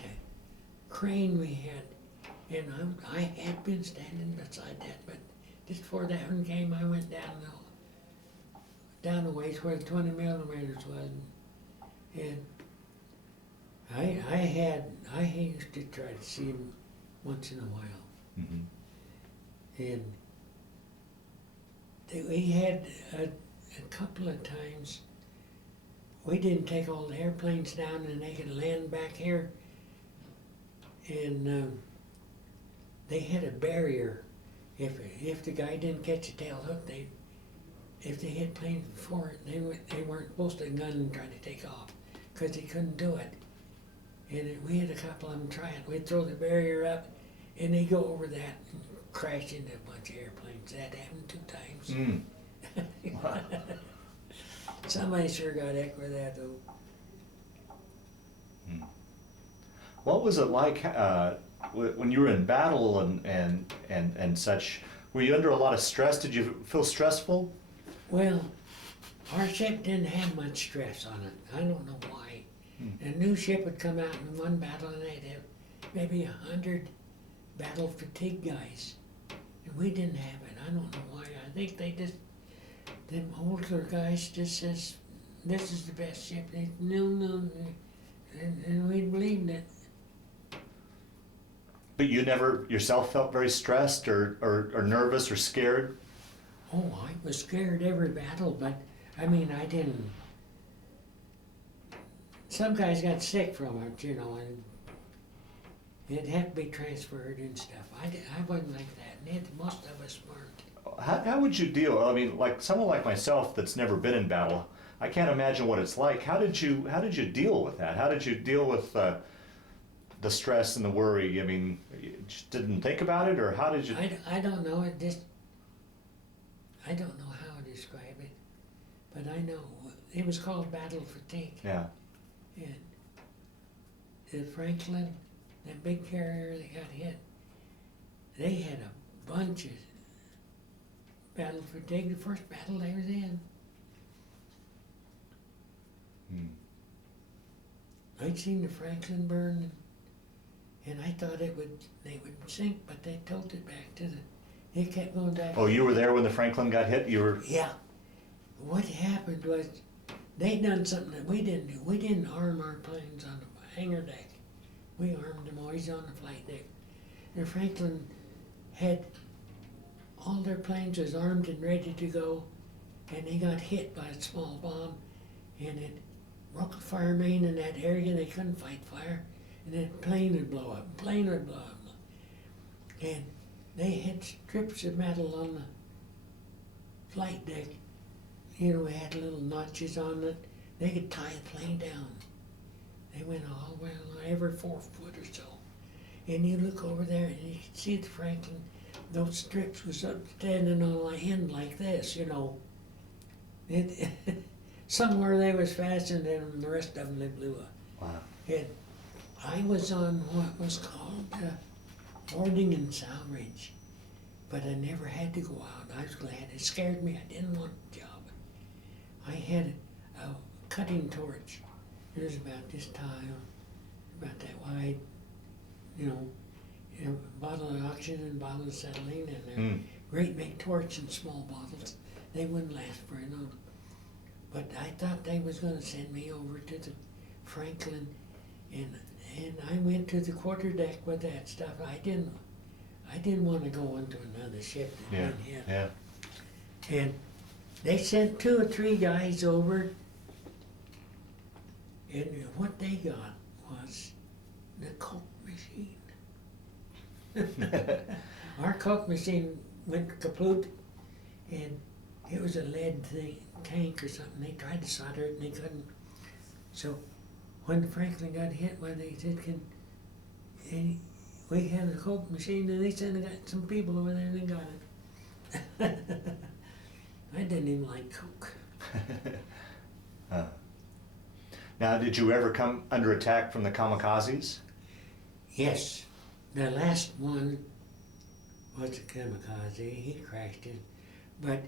crane we had. And I had been standing beside that, but just before that one came, I went down the ways where the 20 millimeters was. And I used to try to see him once in a while. Mm-hmm. And we had a couple of times, we didn't take all the airplanes down and they could land back here. And they had a barrier. If the guy didn't catch a tail hook, if they hit planes before it, they weren't supposed to gun and try to take off because they couldn't do it. And we had a couple of them try it. We'd throw the barrier up, and they go over that and crash into a bunch of airplanes. That happened 2 times. Wow. Somebody sure got heck with that though. What was it like when you were in battle and such? Were you under a lot of stress? Did you feel stressful? Well, our ship didn't have much stress on it. I don't know why. A new ship would come out in one battle and they'd have maybe 100 battle fatigue guys. And we didn't have it. I don't know why. I think them older guys just says, this is the best ship. They, no. And we believed it. But you never yourself felt very stressed or nervous or scared? Oh, I was scared every battle, but I mean, I didn't. Some guys got sick from it, and it had to be transferred and stuff. I wasn't like that, and most of us weren't. How would you deal? I mean, like someone like myself that's never been in battle, I can't imagine what it's like. How did you deal with that? How did you deal with the stress and the worry? I mean, you just didn't think about it, or how did you? I don't know. I don't know how to describe it, but I know it was called battle fatigue. Yeah. And the Franklin, that big carrier that got hit, they had a bunch of battle fatigue. The first battle they was in. I'd seen the Franklin burn, and I thought they would sink, but they tilted back to it kept going back. Oh, you were there when the Franklin got hit? You were? Yeah. What happened was they done something that we didn't do. We didn't arm our planes on the hangar deck. We armed them always on the flight deck. And Franklin had all their planes was armed and ready to go, and they got hit by a small bomb, and it broke a fire main in that area. They couldn't fight fire, and then plane would blow up. And they had strips of metal on the flight deck. We had little notches on it. They could tie a plane down. They went all the way along, every 4 foot or so. And you look over there and you could see the Franklin, those strips was up standing on the end like this, somewhere they was fastened and the rest of them they blew up. Wow. And I was on what was called boarding and salvage, but I never had to go out. I was glad. It scared me. I didn't want the job. I had a cutting torch. It was about this tall, about that wide, a bottle of oxygen, bottle of acetylene in there. Great big torch and small bottles. They wouldn't last very long. But I thought they was going to send me over to the Franklin, and I went to the quarterdeck with that stuff. I didn't want to go into another ship that Yeah. been hit. Yeah. And they sent 2 or 3 guys over, and what they got was the Coke machine. Our Coke machine went kaput, and it was a lead tank or something. They tried to solder it and they couldn't. So when Franklin got hit, they said, we have a Coke machine, and they said they got some people over there and they got it. I didn't even like Coke. Now, did you ever come under attack from the kamikazes? Yes, the last one was a kamikaze. He crashed it, but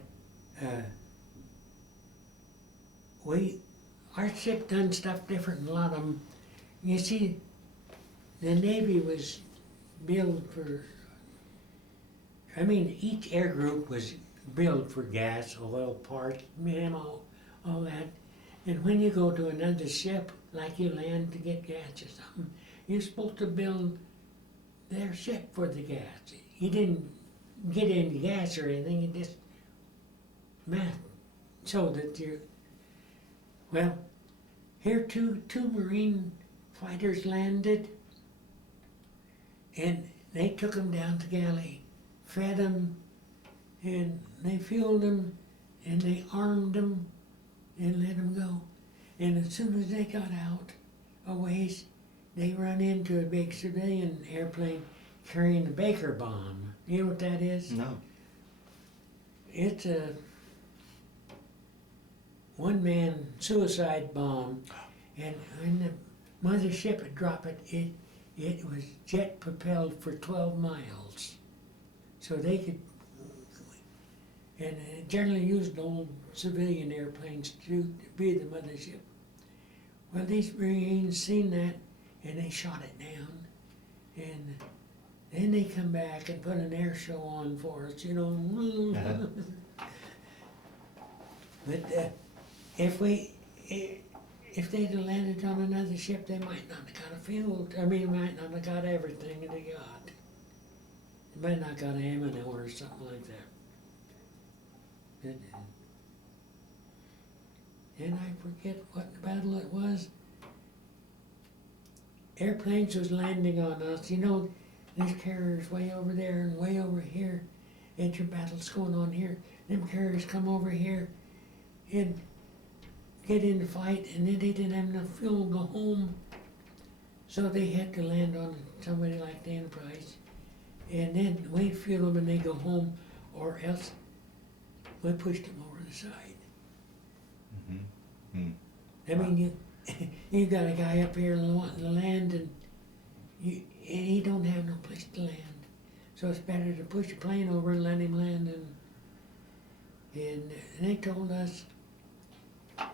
our ship done stuff different than a lot of them. You see, the Navy was built for, I mean, each air group was built for gas, oil, parts, ammo, all that. And when you go to another ship, like you land to get gas or something, you're supposed to build their ship for the gas. You didn't get any gas or anything, you just math so that you, well, here two Marine fighters landed, and they took them down to galley, fed them, and they fueled them, and they armed them, and let them go. And as soon as they got out a ways, they run into a big civilian airplane carrying a Baker bomb. You know what that is? No. It's a one-man suicide bomb, and when the mothership would drop it, it was jet propelled for 12 miles. So they could, and it generally used old civilian airplanes to be the mothership. Well, these Marines seen that, and they shot it down, and then they come back and put an air show on for us, you know. But if they'd have landed on another ship, they might not have got a fuel. I mean, might not have got everything they got. They might not got ammo or something like that. And I forget what battle it was. Airplanes was landing on us. You know, there's carriers way over there and way over here. And your battle's going on here. Them carriers come over here and get in the fight, and then they didn't have enough fuel to go home. So they had to land on somebody like the Enterprise. And then we fuel them and they go home, or else we pushed them over the side. Mm-hmm. I mean, you got a guy up here wanting to land, and he don't have no place to land. So it's better to push a plane over and let him land. And they told us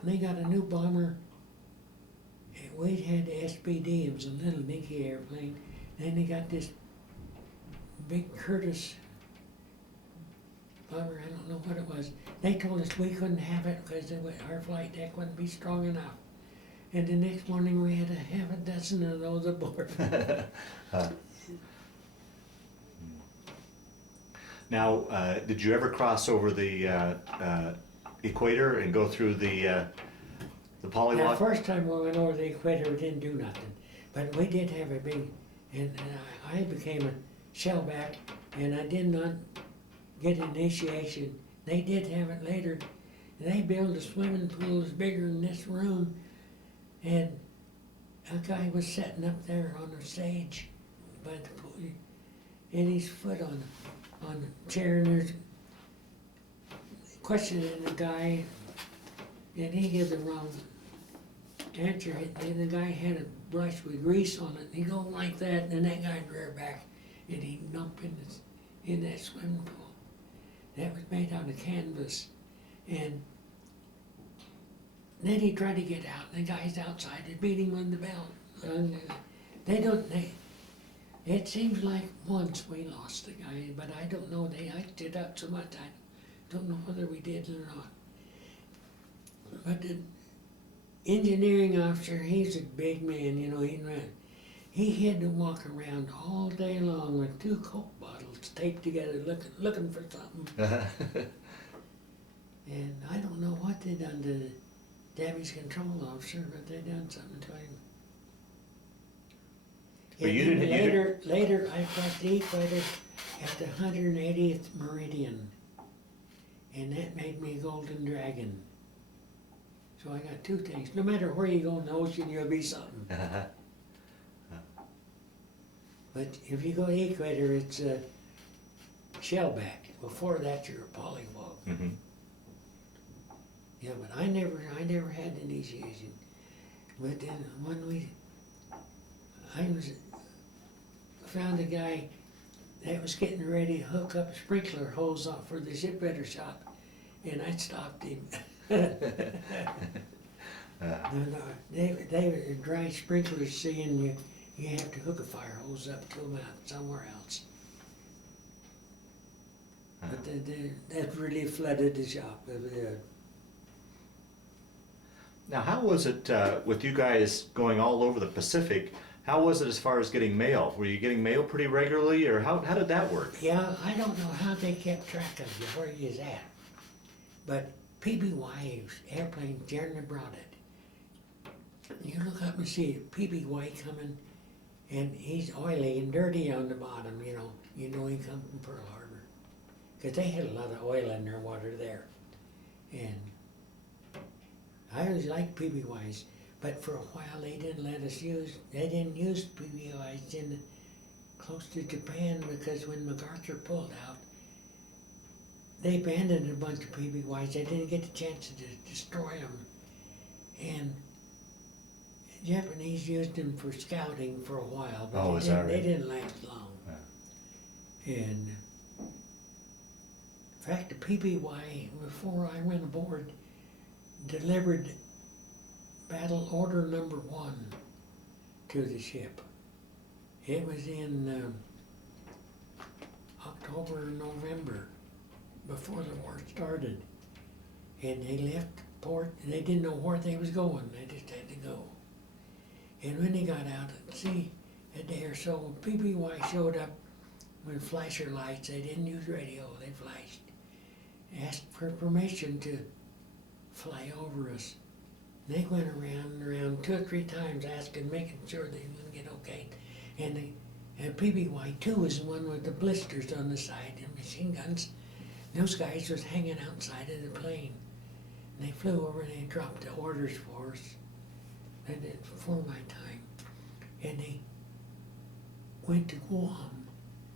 they got a new bomber. We had the SBD, it was a little dinky airplane. Then they got this big Curtiss bomber, I don't know what it was. They told us we couldn't have it because our flight deck wouldn't be strong enough. And the next morning we had to have a dozen of those aboard. Now, did you ever cross over the equator and go through the polywalk? Now, the first time we went over the equator, we didn't do nothing. But we did have a big, and I became a shellback, and I did not get initiation. They did have it later. They built a swimming pool that's bigger than this room, and a guy was sitting up there on the stage by the pool, and his foot on the chair, and there's questioning the guy, and he gave the wrong answer. And the guy had a brush with grease on it, and he go like that, and that guy rear back, and he dumped in that swimming pool. That was made out of canvas, and then he tried to get out, and the guys outside had beat him on the bell. And it seems like once we lost the guy, but I don't know, they hiked it up so much, I don't know whether we did or not. But the engineering officer, he's a big man, you know, he had to walk around all day long with 2 Coke bottles taped together looking for something. And I don't know what they done to the damage control officer, but they done something to him. But you And didn't. later I crossed the equator at the 180th meridian, and that made me a golden dragon. So I got 2 things. No matter where you go in the ocean, you'll be something. But if you go to the equator, it's a shellback. Before that, you're a polywog. Mm-hmm. Yeah, but I never had initiation. But then when found a guy that was getting ready to hook up a sprinkler hose off for the shipbuilder shop, and I stopped him. No, they were dry sprinklers, seeing you have to hook a fire hose up to them out somewhere else. But that really flooded the shop. Now, how was it with you guys going all over the Pacific? How was it as far as getting mail? Were you getting mail pretty regularly, or how did that work? Yeah, I don't know how they kept track of you, where you was at. But PBY airplane generally brought it. You look up and see PBY coming, and he's oily and dirty on the bottom, you know he come from Pearl Harbor. Because they had a lot of oil in their water there. And I always liked PBYs, but for a while they didn't use PBYs close to Japan, because when MacArthur pulled out, they abandoned a bunch of PBYs. They didn't get the chance to destroy them. And the Japanese used them for scouting for a while, but they didn't last long. Yeah. And in fact, the PBY, before I went aboard, delivered battle order number 1 to the ship. It was in October or November, before the war started. And they left port, and they didn't know where they was going. They just had to go. And when they got out at sea, a day or so, PBY showed up with flasher lights. They didn't use radio, they flashed. Asked for permission to fly over us. They went around 2 or 3 times asking, making sure they would get okay. And PBY-2 was the one with the blisters on the side and machine guns. Those guys was hanging outside of the plane. And they flew over and they dropped the orders for us. And then before my time. And they went to Guam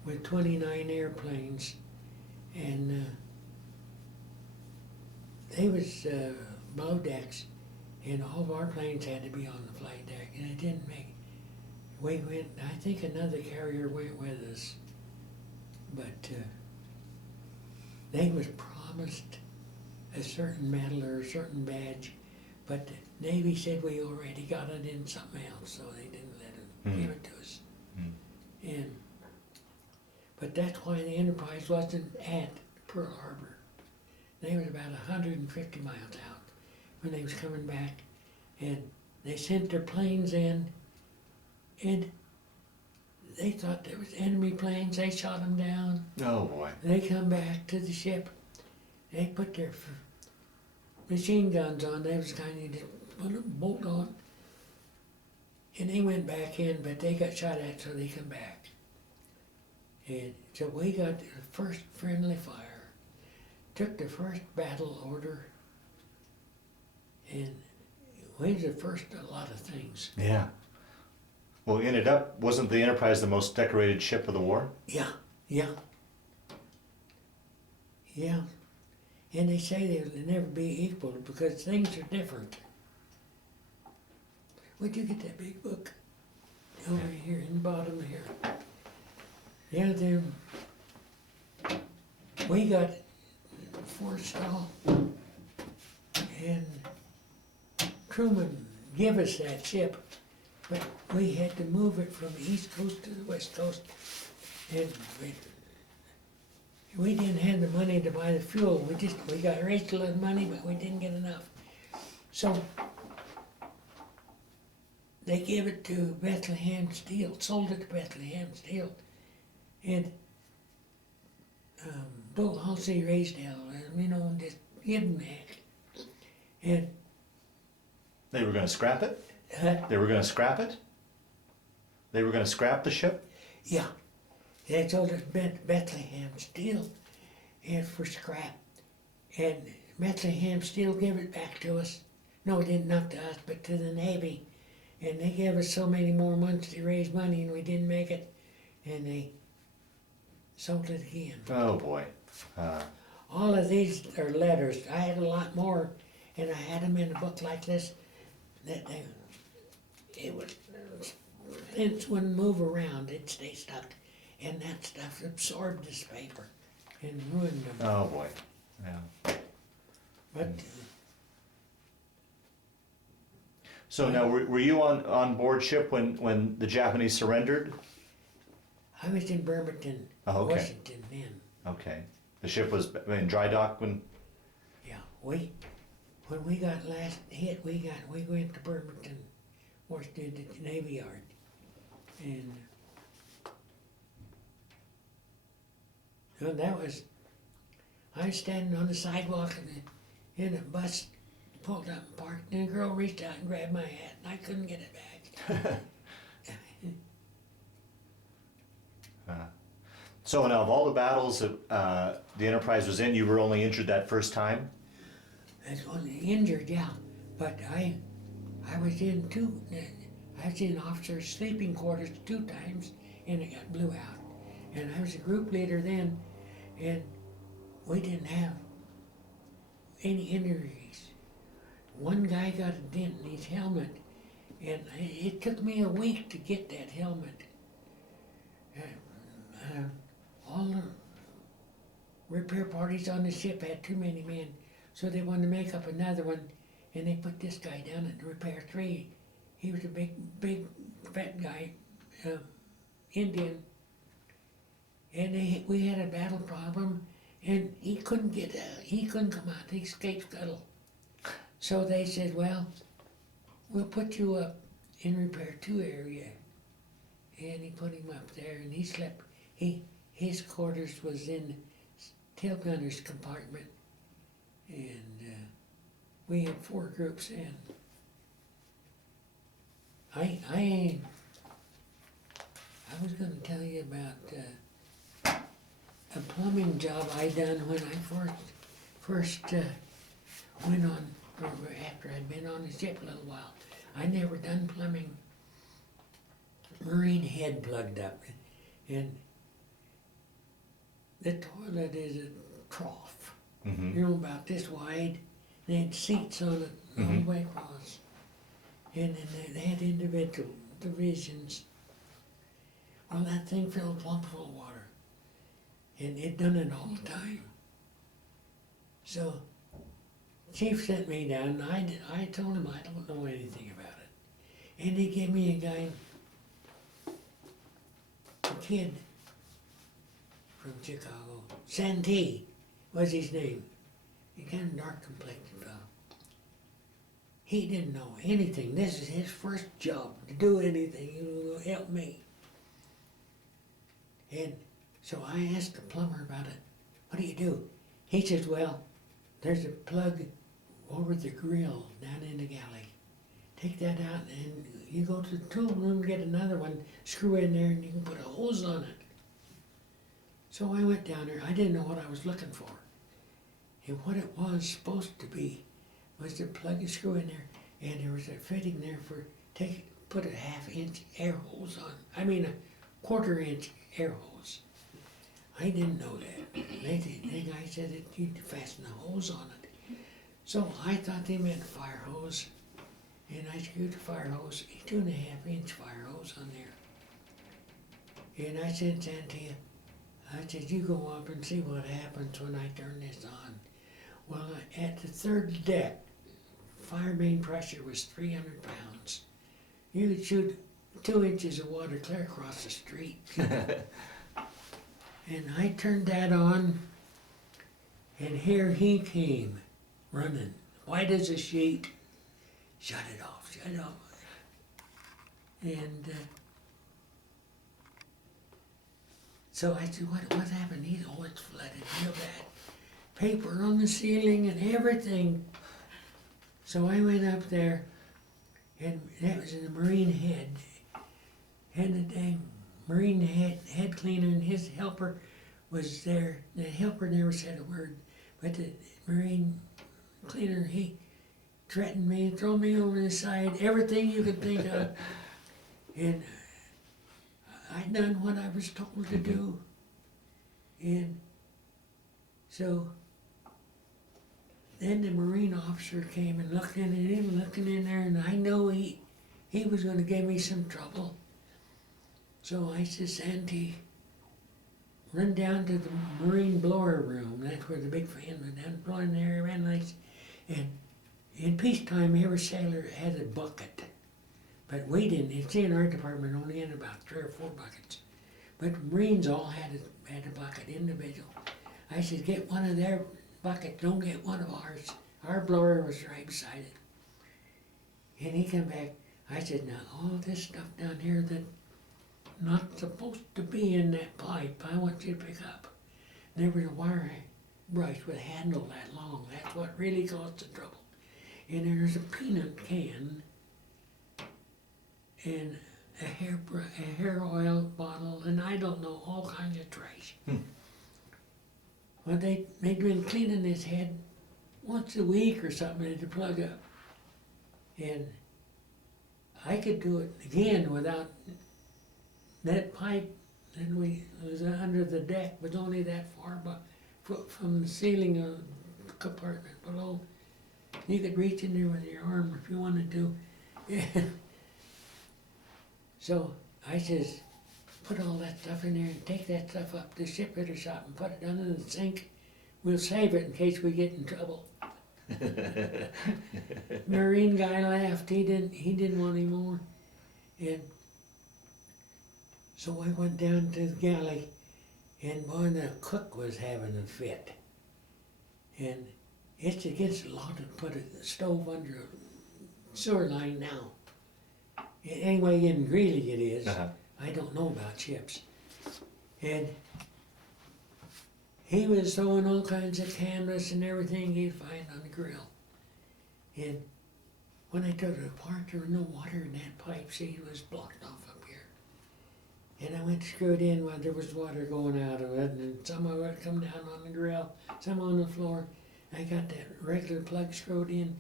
with 29 airplanes. And they was below decks, and all of our planes had to be on the flight deck, and it didn't make. We went. I think another carrier went with us, but they was promised a certain medal or a certain badge, but the Navy said we already got it in something else, so they didn't let it give it to us. But that's why the Enterprise wasn't at Pearl Harbor. They was about 150 miles out when they was coming back, and they sent their planes in, and they thought there was enemy planes. They shot them down. Oh boy! They come back to the ship. They put their machine guns on. They was kind of just put a bolt on, and they went back in, but they got shot at, so they come back. And so we got the first friendly fire. Took the first battle order, and we was the first a lot of things. Yeah. Well, wasn't the Enterprise the most decorated ship of the war? Yeah. And they say they'll never be equal because things are different. Where'd you get that big book? Over here, in the bottom here. Yeah, we got Forrestal and Truman give us that ship, but we had to move it from the East Coast to the West Coast, and we didn't have the money to buy the fuel. We got raised a lot of money, but we didn't get enough. So they gave it to Bethlehem Steel, sold it to Bethlehem Steel, and Bill Halsey Raisdale, just hidden back. And they were going to scrap it? They were going to scrap it? They were going to scrap the ship? Yeah. They told us Bethlehem Steel and for scrap. And Bethlehem Steel gave it back to us. No, it didn't, not to us, but to the Navy. And they gave us so many more months to raise money, and we didn't make it. And they sold it again. Oh boy. All of these are letters. I had a lot more, and I had them in a book like this. Things wouldn't move around; it'd stay stuck, and that stuff absorbed this paper and ruined them. Oh boy. Yeah. But So now, were you on board ship when the Japanese surrendered? I was in Bremerton, Oh, okay. Washington then. Okay. The ship was in dry dock when. Yeah, when we got last hit, we went to Bremerton, Washington, the Navy Yard, and that was. I was standing on the sidewalk and a bus pulled up and parked, and a girl reached out and grabbed my hat, and I couldn't get it back. So now, of all the battles that the Enterprise was in, you were only injured that first time? I was only injured, yeah, but I was in I was in officers' sleeping quarters 2 times, and it got blew out. And I was a group leader then, and we didn't have any injuries. One guy got a dent in his helmet, and it took me a week to get that helmet. All the repair parties on the ship had too many men, so they wanted to make up another one, and they put this guy down at repair 3. He was a big, fat guy, Indian, and we had a battle problem, and he couldn't come out. He escaped scuttle. So they said, well, we'll put you up in repair 2 area, and he put him up there, and he slept. His quarters was in tail gunner's compartment, and we had 4 groups in. I was going to tell you about a plumbing job I done when I first went on, or after I'd been on the ship a little while. I never done plumbing. Marine head plugged up, and the toilet is a trough, about this wide. They had seats on it all the way across, and then they had individual divisions. Well, that thing filled plump full of water, and it done it all the time. So, Chief sent me down, and I told him I don't know anything about it, and he gave me a kid from Chicago. Santee was his name. He kind of dark complected fellow. He didn't know anything. This is his first job to do anything. He was gonna help me. And so I asked the plumber about it. What do you do? He says, well, there's a plug over the grill down in the galley. Take that out and you go to the tool room, get another one, screw in there, and you can put a hose on it. So I went down there. I didn't know what I was looking for. And what it was supposed to be was to plug a screw in there, and there was a fitting there for put a 1/2-inch air hose on. I mean a 1/4-inch air hose. I didn't know that. The guy said that you'd fasten a hose on it. So I thought they meant a fire hose, and I screwed the fire hose, a 2.5-inch fire hose on there. And I said, Santee, I said, you go up and see what happens when I turn this on. Well, at the 3rd deck, fire main pressure was 300 pounds. You could shoot 2 inches of water clear across the street. And I turned that on, and here he came, running, white as a sheet. Shut it off, shut it off. And so I said, what happened? He said, oh, it's flooded real bad. Paper on the ceiling and everything. So I went up there, and that was in the Marine head. And the dang Marine head cleaner and his helper was there. The helper never said a word, but the Marine cleaner, he threatened me, throw me over the side, everything you could think of. And I done what I was told to do. And so then the Marine officer came and looked in at him, looking in there, and I know he was going to give me some trouble. So I said, Santee, run down to the Marine blower room. That's where the big fan was down, blowing the air around nice. And in peacetime, every sailor had a bucket, but we didn't. It's in our department, only in about 3 or 4 buckets. But Marines all had a bucket, individual. I said, get one of their buckets, don't get one of ours. Our blower was right beside it. And he come back, I said, now all this stuff down here that not supposed to be in that pipe, I want you to pick up. There was a wire brush with a handle that long. That's what really caused the trouble. And there's a peanut can and a hair oil bottle, and I don't know, all kinds of trash. Well, they'd been cleaning his head once a week or something to plug up. And I could do it again without that pipe, and it was under the deck, was only that far from the ceiling of the compartment below. You could reach in there with your arm if you wanted to. So I says, put all that stuff in there and take that stuff up to the shipfitter shop and put it under the sink. We'll save it in case we get in trouble. Marine guy laughed. He didn't want any more. And so I went down to the galley, and boy, the cook was having a fit. And it's against the law to put a stove under a sewer line now. Anyway, in Greeley it is. I don't know about ships. And he was throwing all kinds of canvas and everything he'd find on the grill. And when I took it apart, there was no water in that pipe. See, it was blocked off up here. And I went to screw it in while there was water going out of it, and some of it come down on the grill, some on the floor. I got that regular plug screwed in,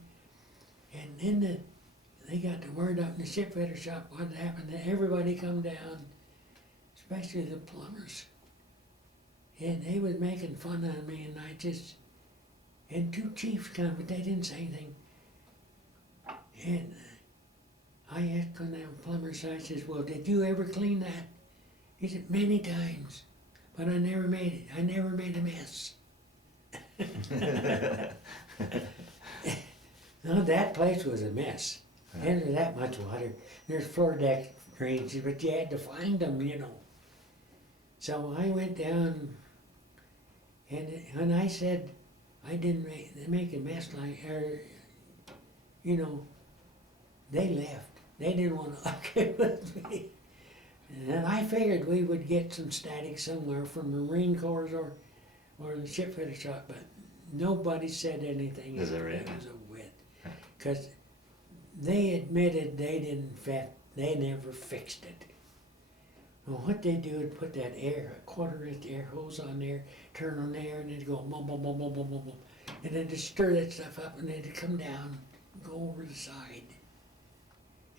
and then they got the word up in the shipfitter shop what happened. Everybody come down, especially the plumbers. And they was making fun of me, and and 2 chiefs come, but they didn't say anything. And I asked one of them plumbers, I says, well, did you ever clean that? He said, many times, but I never made it. I never made a mess. No, that place was a mess. There was that much water. There's floor deck drains, but you had to find them, you know. So I went down, and when I said I didn't make a mess they left. They didn't want to argue with me. And I figured we would get some static somewhere from the Marine Corps or the shipfitter shop, but nobody said anything. Is that right? It was a wit. Because they admitted they never fixed it. Well, what they do is put that a 1/4-inch air hose on there, turn on there, and it'd go boom, boom, boom, boom, boom, boom, boom. And then just stir that stuff up, and then it'd come down, go over the side.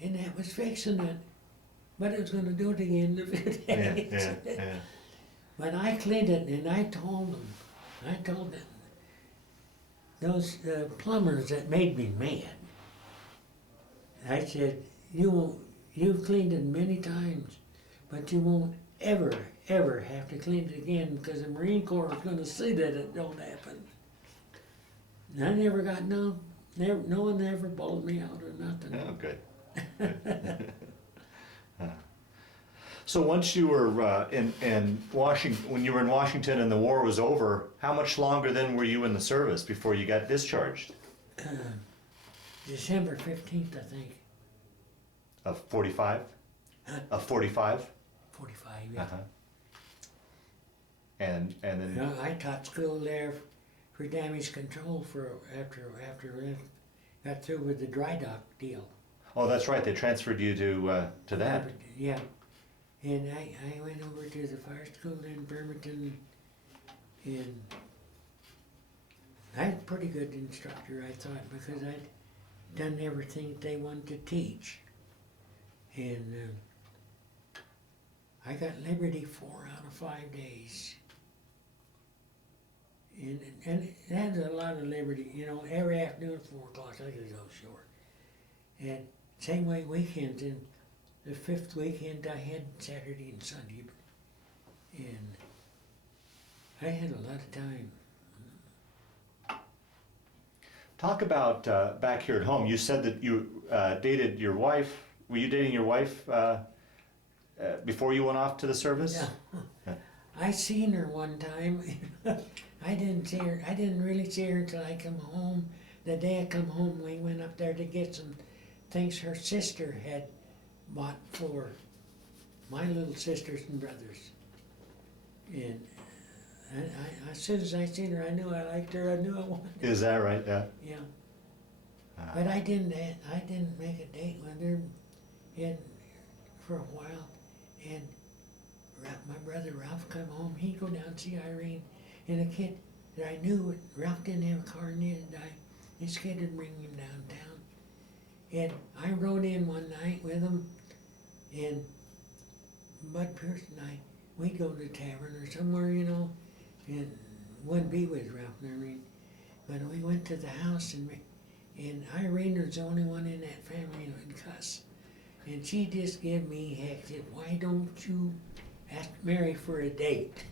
And that was fixing it. But it was going to do it again in a few days. Yeah. But I cleaned it, and I told them, those plumbers that made me mad, I said, you've cleaned it many times, but you won't ever have to clean it again, because the Marine Corps is going to see that it don't happen. And I never got no one ever bowled me out or nothing. Oh, good. So once you were in Washington, when you were in Washington and the war was over, how much longer then were you in the service before you got discharged? December 15th, I think. Of 45? Of 45? 45, yeah. Uh-huh. And then I taught school there for damage control after I got through with the dry dock deal. oh, that's right, they transferred you to that. Yeah. And I went over to the fire school in Bremerton, and I was a pretty good instructor, I thought, because I'd done everything they wanted to teach. And I got Liberty 4 out of 5 days. And that's a lot of Liberty, every afternoon at 4 o'clock I could go short. And same way weekends, and the 5th weekend I had Saturday and Sunday, and I had a lot of time. Talk about back here at home. You said that you dated your wife. Were you dating your wife before you went off to the service? Yeah. I seen her one time. I didn't see her. I didn't really see her until I come home. The day I come home, we went up there to get some things her sister had bought for my little sisters and brothers. And as soon as I seen her, I knew I liked her. I knew I wanted her. Is that right? Yeah. Yeah. But I didn't make a date with her for a while. And my brother Ralph come home. He'd go down and see Irene. And a kid that I knew, Ralph didn't have a car and neither did I. This kid would bring him downtown. And I rode in one night with him. And Bud Pierce and I, we'd go to the tavern or somewhere, you know, and wouldn't be with Ralph and Irene. But we went to the house, and Irene was the only one in that family who would cuss. And she just gave me heck, said, why don't you ask Mary for a date?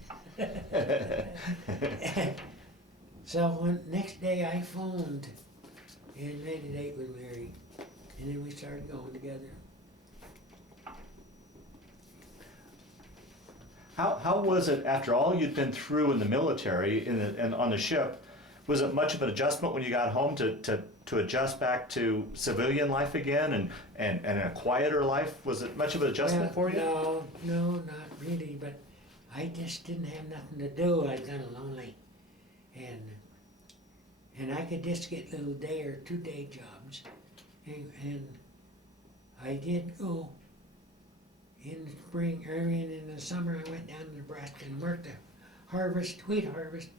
So next day I phoned and made a date with Mary. And then we started going together. How was it after all you'd been through in the military and on the ship? Was it much of an adjustment when you got home to adjust back to civilian life again and a quieter life? Was it much of an adjustment for you? No, not really. But I just didn't have nothing to do. I was kind of lonely, and I could just get little day or 2 day jobs, and I did go. In the spring, early in the summer, I went down to Nebraska and worked a wheat harvest,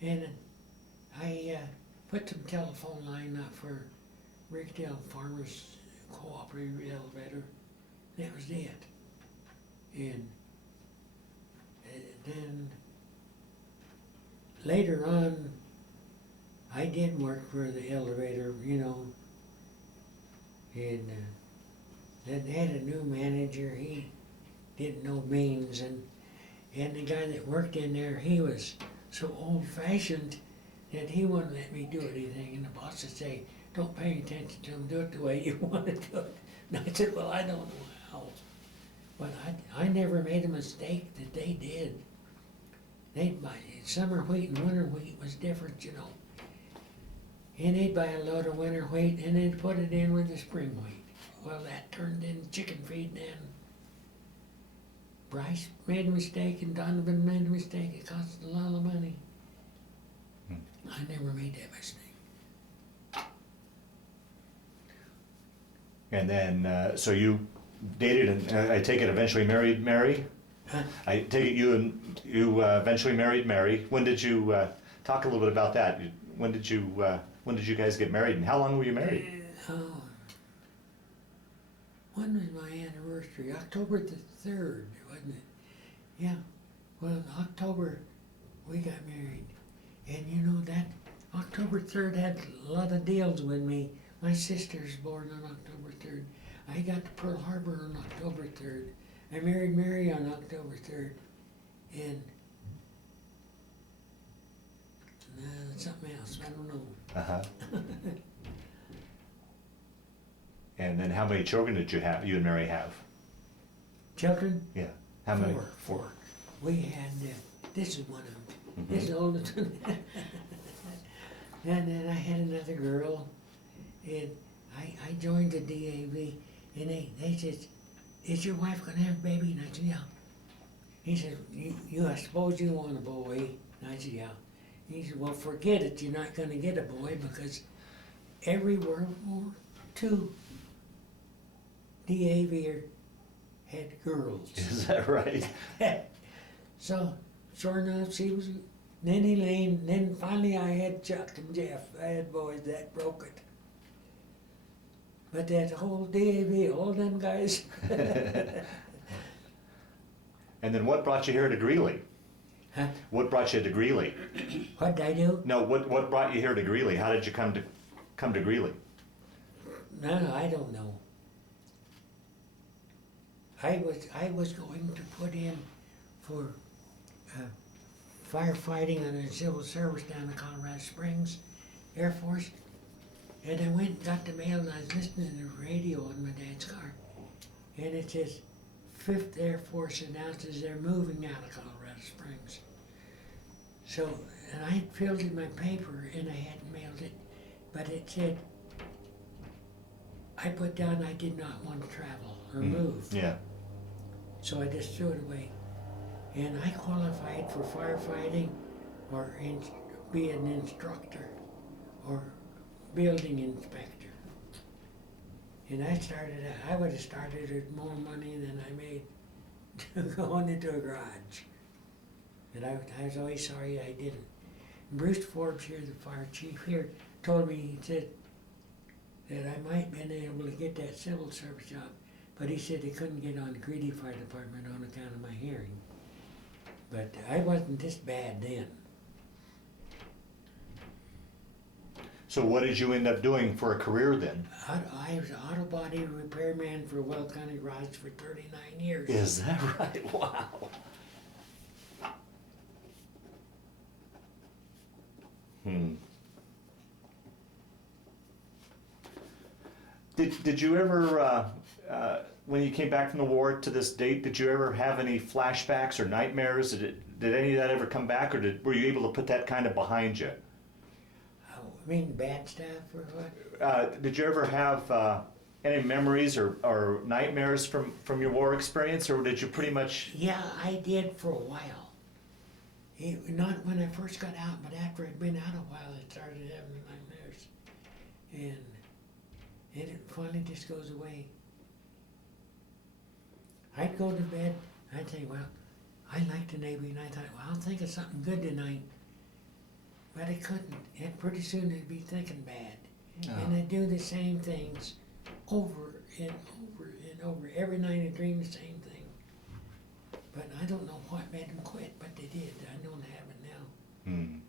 and I put some telephone line up for Briggsdale Farmers Cooperative Elevator. That was it. And then later on, I did work for the elevator, you know, and then they had a new manager. He didn't know means, and the guy that worked in there, he was so old-fashioned that he wouldn't let me do anything. And the boss would say, "Don't pay attention to him. Do it the way you want to do it." And I said, "Well, I don't know how." But I never made a mistake that they did. They'd buy summer wheat and winter wheat was different, you know. And they'd buy a load of winter wheat and they'd put it in with the spring wheat. Well, that turned into chicken feed then. Bryce made a mistake and Donovan made a mistake. It cost a lot of money. I never made that mistake. And then, so you dated and I take it eventually married Mary? Huh? I take it you eventually married Mary. When did you talk a little bit about that? When did you guys get married, and how long were you married? Oh, when was my anniversary? October the 3rd, wasn't it? Yeah. Well, in October we got married, and you know that October 3rd had a lot of deals with me. My sister's born on October 3rd. I got to Pearl Harbor on October 3rd. I married Mary on October 3rd, and something else, I don't know. Uh-huh. And then how many children did you and Mary have? Children? Yeah. How many? Four. We had, this is one of them. Mm-hmm. This is the oldest one. And then I had another girl, and I joined the DAV, and they said, "Is your wife gonna have a baby?" And I said, "Yeah." He said, I suppose you want a boy?" And I said, "Yeah." He said, "Well, forget it, you're not gonna get a boy because every World War II DAV had girls." Is that right? So, sure enough, she was, then Elaine, then finally I had Chuck and Jeff. I had boys. That broke it. But that whole DAV, all them guys. And then what brought you here to Greeley? Huh? What brought you to Greeley? What'd I do? No, what brought you here to Greeley? How did you come to Greeley? No, I don't know. I was going to put in for firefighting and civil service down in Colorado Springs Air Force, And I went and got the mail, and I was listening to the radio in my dad's car. And it says, 5th Air Force announces they're moving out of Colorado Springs. So, and I had filled in my paper and I hadn't mailed it, but it said, I put down I did not want to travel or move. Yeah. So I just threw it away. And I qualified for firefighting or be an instructor or building inspector. And I would have started with more money than I made going into a garage. And I was always sorry I didn't. And Bruce Forbes here, the fire chief here, told me, he said that I might have been able to get that civil service job, but he said he couldn't get on the Greeley Fire Department on account of my hearing. But I wasn't this bad then. So what did you end up doing for a career then? I was an auto body repairman for Weld County Garage for 39 years. Is that right? Wow. Did you ever, when you came back from the war to this date, did you ever have any flashbacks or nightmares? Did any of that ever come back, or were you able to put that kind of behind you? I mean bad stuff or what? Did you ever have any memories or nightmares from your war experience, or did you pretty much? Yeah, I did for a while. Not when I first got out, but after I'd been out a while, I started having nightmares. And it finally just goes away. I'd go to bed, I'd say, well, I like the Navy, and I thought, well, I'll think of something good tonight. But I couldn't, and pretty soon I'd be thinking bad. Oh. And I'd do the same things over and over and over. Every night I'd dream the same thing. But I don't know what made them quit, but they did. I don't have it now. And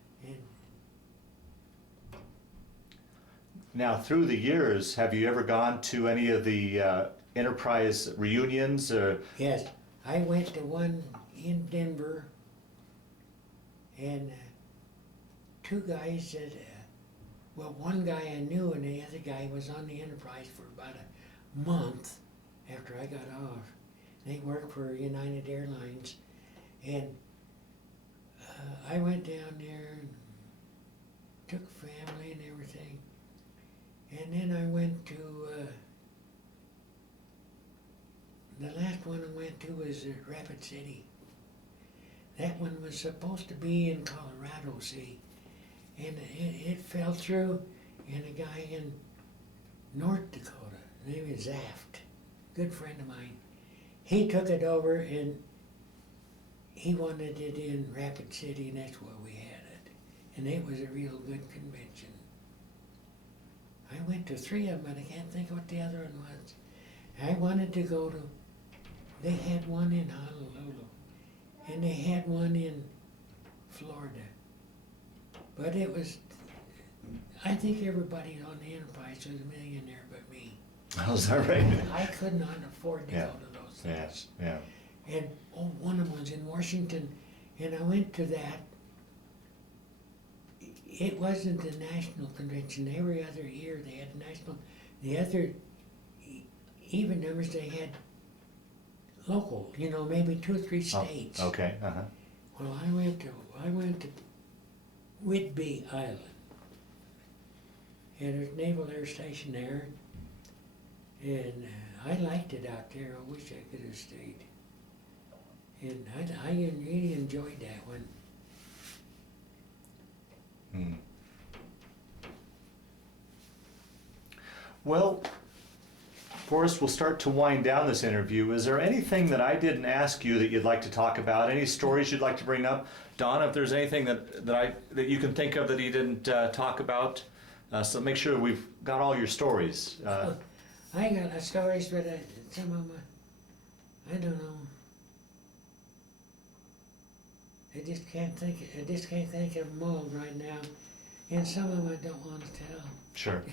Now, through the years, have you ever gone to any of the Enterprise reunions? yes, I went to one in Denver, and two guys that, well, one guy I knew and the other guy was on the Enterprise for about a month after I got off. They worked for United Airlines, and I went down there and took family and everything. And then I went to, the last one I went to was Rapid City. That one was supposed to be in Colorado, see, and it fell through, and a guy in North Dakota, his name is Zaft, good friend of mine, he took it over and he wanted it in Rapid City, and that's where we had it. And it was a real good convention. I went to 3 of them, and I can't think of what the other one was. I wanted to go to, they had one in Honolulu, and they had one in Florida. But it was, I think everybody on the Enterprise was a millionaire but me. Oh, is that right? I could not afford to go to those things. Yes, yeah. And one of them was in Washington, and I went to that. It wasn't the national convention. Every other year they had national. The other even numbers they had local. You know, maybe 2 or 3 states. Oh, okay. Uh-huh. Well, I went to Whidbey Island, and there's a Naval Air Station there, and I liked it out there. I wish I could have stayed. And I really enjoyed that one. Well, Forrest, we'll start to wind down this interview. Is there anything that I didn't ask you that you'd like to talk about? Any stories you'd like to bring up? Donna, if there's anything that you can think of that you didn't talk about, so make sure we've got all your stories. I got stories, but some of them, I don't know. I just can't think of them all right now, and some of them I don't want to tell. Sure.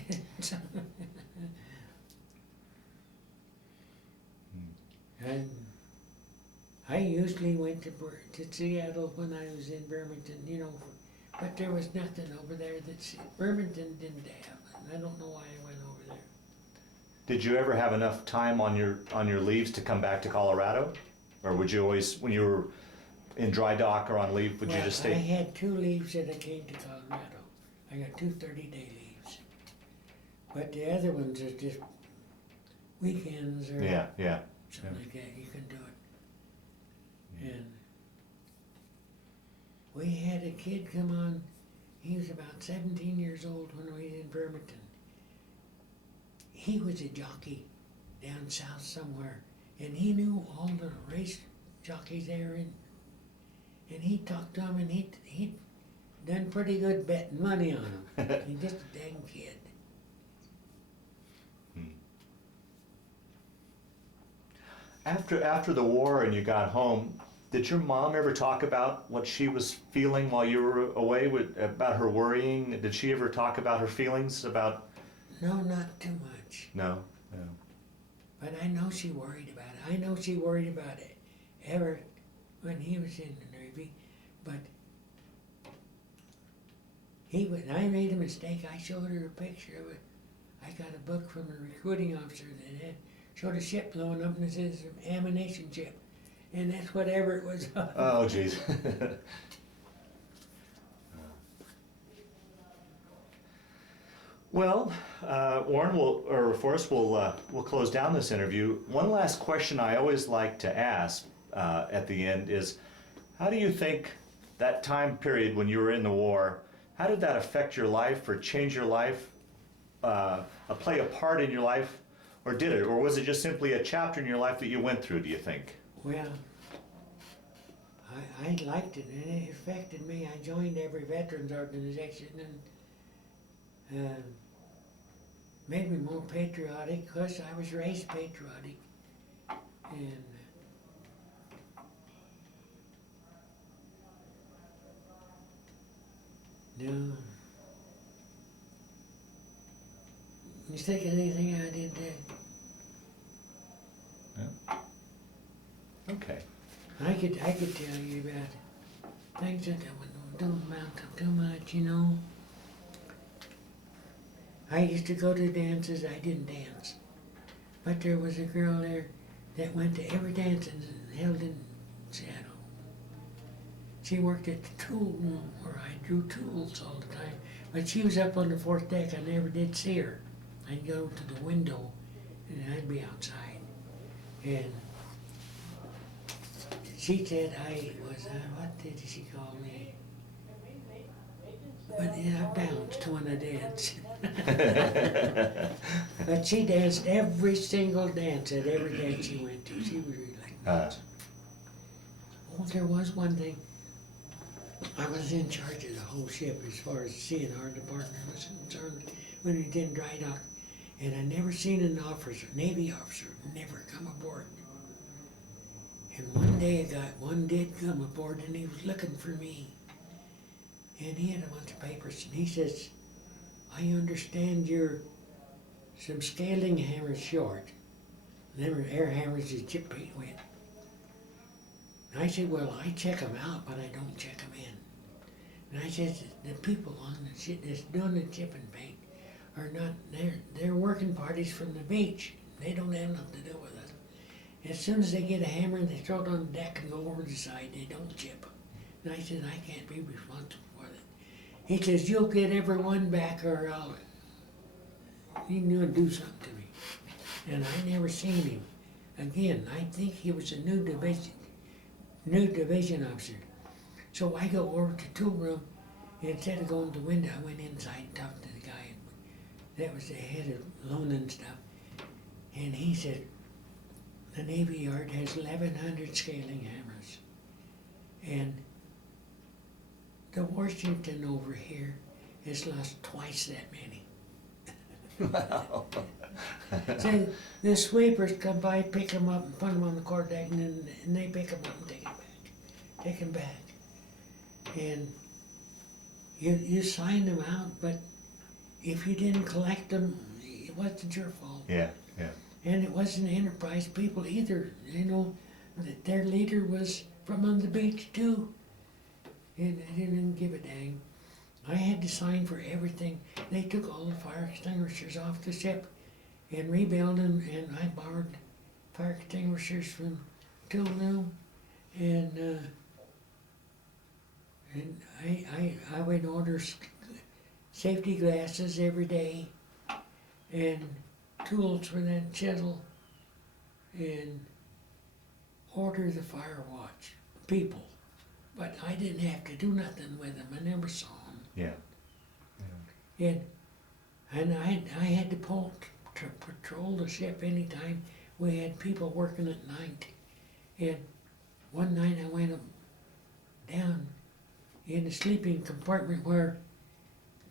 And I usually went to Seattle when I was in Birmingham, you know, but there was nothing over there that Birmingham didn't have I don't know why I went over there. Did you ever have enough time on your leaves to come back to Colorado? Or would you always, when you were in dry dock or on leave, would you just I stay? had 2 leaves that I came to Colorado. I got 2 30-day leaves. But the other ones are just weekends or Yeah. something like that. You can do it. And we had a kid come on. He was about 17 years old when we was in Bremerton. He was a jockey down south somewhere, and he knew all the race jockeys there, and he talked to them, and he done pretty good betting money on them. He's just a dang kid. After the war and you got home, did your mom ever talk about what she was feeling while you were away, about her worrying? Did she ever talk about her feelings about? No, not too much. No. But I know she worried about it. I know she worried about it ever when he was in the Navy. But I made a mistake. I showed her a picture of it. I got a book from a recruiting officer that showed a ship blowing up, and it says ammunition ship. And that's whatever it was. Oh, geez. Well, Warren Forrest will close down this interview. One last question I always like to ask at the end is, how do you think that time period when you were in the war, how did that affect your life or change your life, play a part in your life, or did it? Or was it just simply a chapter in your life that you went through, do you think? Well, I liked it, and it affected me. I joined every veterans organization, and made me more patriotic, because I was raised patriotic. And no. You think of anything I did there? Yeah. Okay. I could tell you about things that don't amount to too much, you know. I used to go to dances. I didn't dance, but there was a girl there that went to every dance and held in Seattle. She worked at the tool room where I drew tools all the time, but she was up on the 4th deck. I never did see her. I'd go to the window and I'd be outside, and she said I was, what did she call me? But yeah, I bounced when I danced. But she danced every single dance at every dance she went to. She was really like that. Oh, there was one thing. I was in charge of the whole ship as far as CNR department was concerned when we did dry dock. And I never seen an officer, Navy officer, never come aboard. And one day one did come aboard, and he was looking for me. And he had a bunch of papers, and he says, I understand you're some scaling hammers short. Them are air hammers that chip paint with. And I said, well, I check them out, but I don't check them in. And I said, the people on the shit that's doing the chip and paint are not, they're working parties from the beach. They don't have nothing to do with us. As soon as they get a hammer, they throw it on the deck and go over the side. They don't chip. And I said, I can't be responsible for that. He says, you'll get everyone back, or you can do something to me. And I never seen him again. I think he was a new division officer. So I go over to the tool room, and instead of going to the window, I went inside and talked to the guy that was the head of loan and stuff. And he said, the Navy Yard has 1,100 scaling hammers. And the Washington over here has lost twice that many. Wow. So the sweepers come by, pick them up, and put them on the quarterdeck, and they pick them up and take them back. And you sign them out, but if you didn't collect them, it wasn't your fault. Yeah. And it wasn't Enterprise people either. You know, their leader was from on the beach too. And they didn't give a dang. I had to sign for everything. They took all the fire extinguishers off the ship and rebuilt them, and I borrowed fire extinguishers from Tulu, and I would order safety glasses every day, and tools for that chisel, and order the fire watch people. But I didn't have to do nothing with them. I never saw them. Yeah. And I had to patrol the ship anytime we had people working at night. And one night I went down in the sleeping compartment where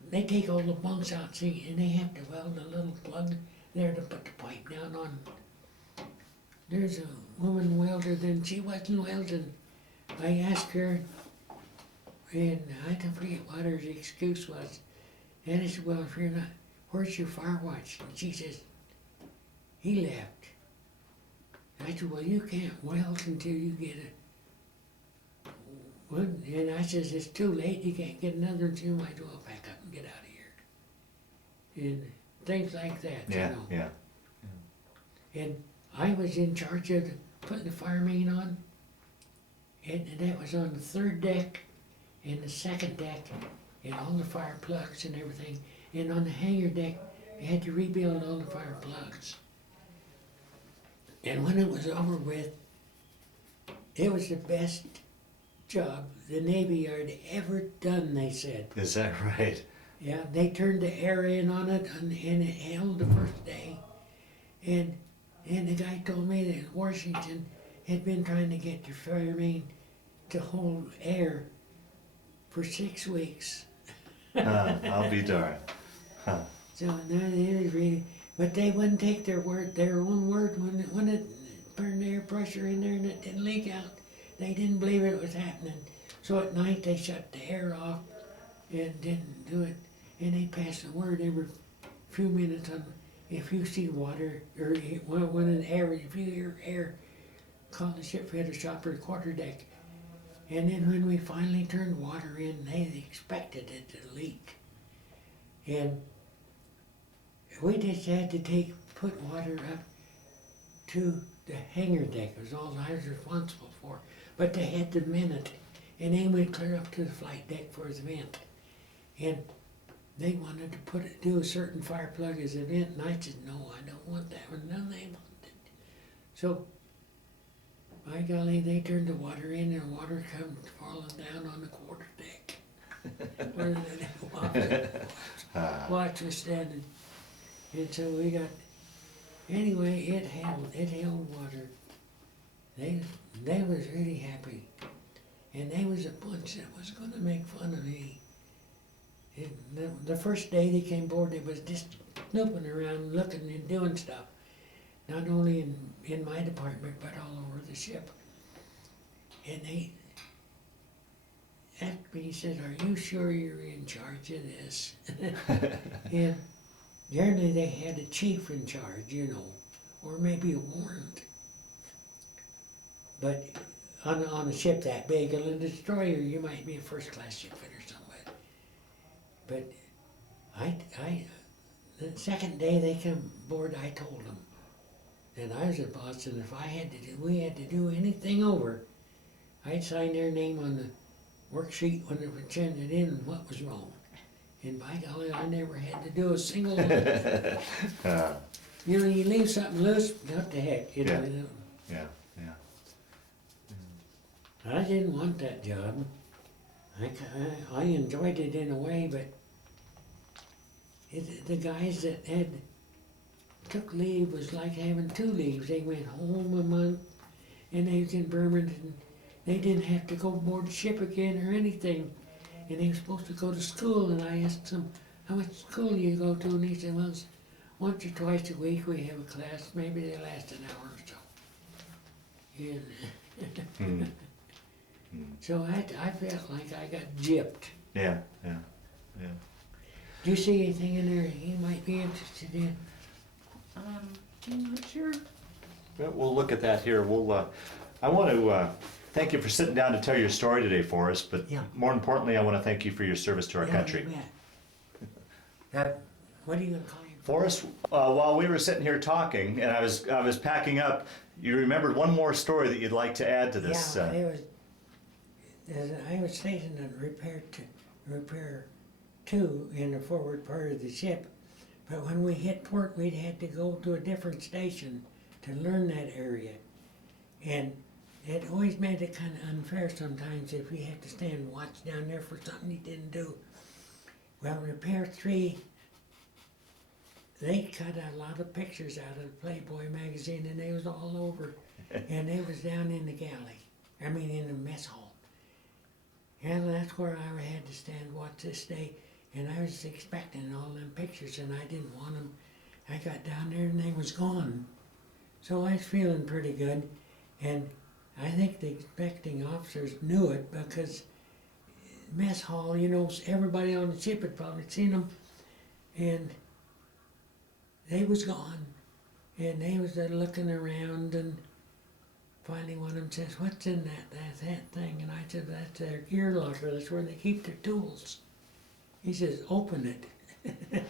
they take all the bunks out, see, and they have to weld a little plug there to put the pipe down on. There's a woman welder, then she wasn't welding. I asked her, and I can forget what her excuse was. And I said, well, if you're not, where's your fire watch? And she says, he left. I said, well, you can't weld until you get a wood. And I says, it's too late, you can't get another, so you might as well pack up and get out of here. And things like that, Yeah, you know. yeah. And I was in charge of putting the fire main on. And that was on the third deck and the second deck and all the fire plugs and everything. And on the hangar deck, we had to rebuild all the fire plugs. And when it was over with, it was the best job the Navy Yard ever done, they said. Is that right? Yeah, they turned the air in on it, and it held the first day. And the guy told me that Washington had been trying to get the fire main to hold air for 6 weeks. I'll be darned. Huh. So no, it was really, but they wouldn't take their own word when it burned air pressure in there and it didn't leak out. They didn't believe it was happening. So at night they shut the air off and didn't do it. And they passed the word every few minutes on if you see water or when an air, if you hear air, call the shipheader shop or the quarterdeck. And then when we finally turned water in, they expected it to leak. And we just had to put water up to the hangar deck, was all I was responsible for. But they had to vent it, and then we'd clear up to the flight deck for the vent. And they wanted to do a certain fire plug as a vent, and I said, no, I don't want that one, none they wanted. So, by golly, they turned the water in, and the water come falling down on the quarter deck. Where the watch was standing. And so we got, anyway, it held water. They was really happy. And they was a bunch that was gonna make fun of me. The first day they came aboard, they was just snooping around, looking and doing stuff. Not only in my department, but all over the ship. And they asked me, he said, are you sure you're in charge of this? And generally they had a chief in charge, you know, or maybe a warrant. But on a ship that big, on a destroyer, you might be a first-class shipfitter somewhere. But the second day they come aboard, I told them that I was a boss, and if we had to do anything over, I'd sign their name on the worksheet when it was sent it in and what was wrong. And by golly, I never had to do a single one. You know, you leave something loose, what the heck, you know. Yeah. I didn't want that job. I enjoyed it in a way, but the guys that had took leave was like having 2 leaves. They went home a month, and they was in Birmingham. They didn't have to go aboard the ship again or anything. And they were supposed to go to school, and I asked them, how much school do you go to? And he said, well, once or twice a week we have a class. Maybe they last an hour or so. And so I felt like I got gypped. Yeah. Do you see anything in there you might be interested in? I'm not sure. Well, we'll look at that here. I want to thank you for sitting down to tell your story today, Forrest. But Yeah. more importantly, I want to thank you for your service to our Yeah, country. you bet. What are you gonna call him? Forrest, while we were sitting here talking, and I was packing up, you remembered one more story that you'd like to add to this. Yeah, I was stationed at repair two in the forward part of the ship, but when we hit port, we'd had to go to a different station to learn that area, and it always made it kind of unfair sometimes if we had to stand and watch down there for something you didn't do. Well, repair three, they cut a lot of pictures out of the Playboy magazine, and they was all over, and they was down in the galley. I mean, in the mess hall. And that's where I had to stand watch this day, and I was expecting all them pictures, and I didn't want them. I got down there, and they was gone. So I was feeling pretty good, and I think the inspecting officers knew it because mess hall, you know, everybody on the ship had probably seen them, and they was gone, and they was looking around, and finally one of them says, "What's in that thing?" And I said, "That's their gear locker, that's where they keep their tools." He says, "Open it."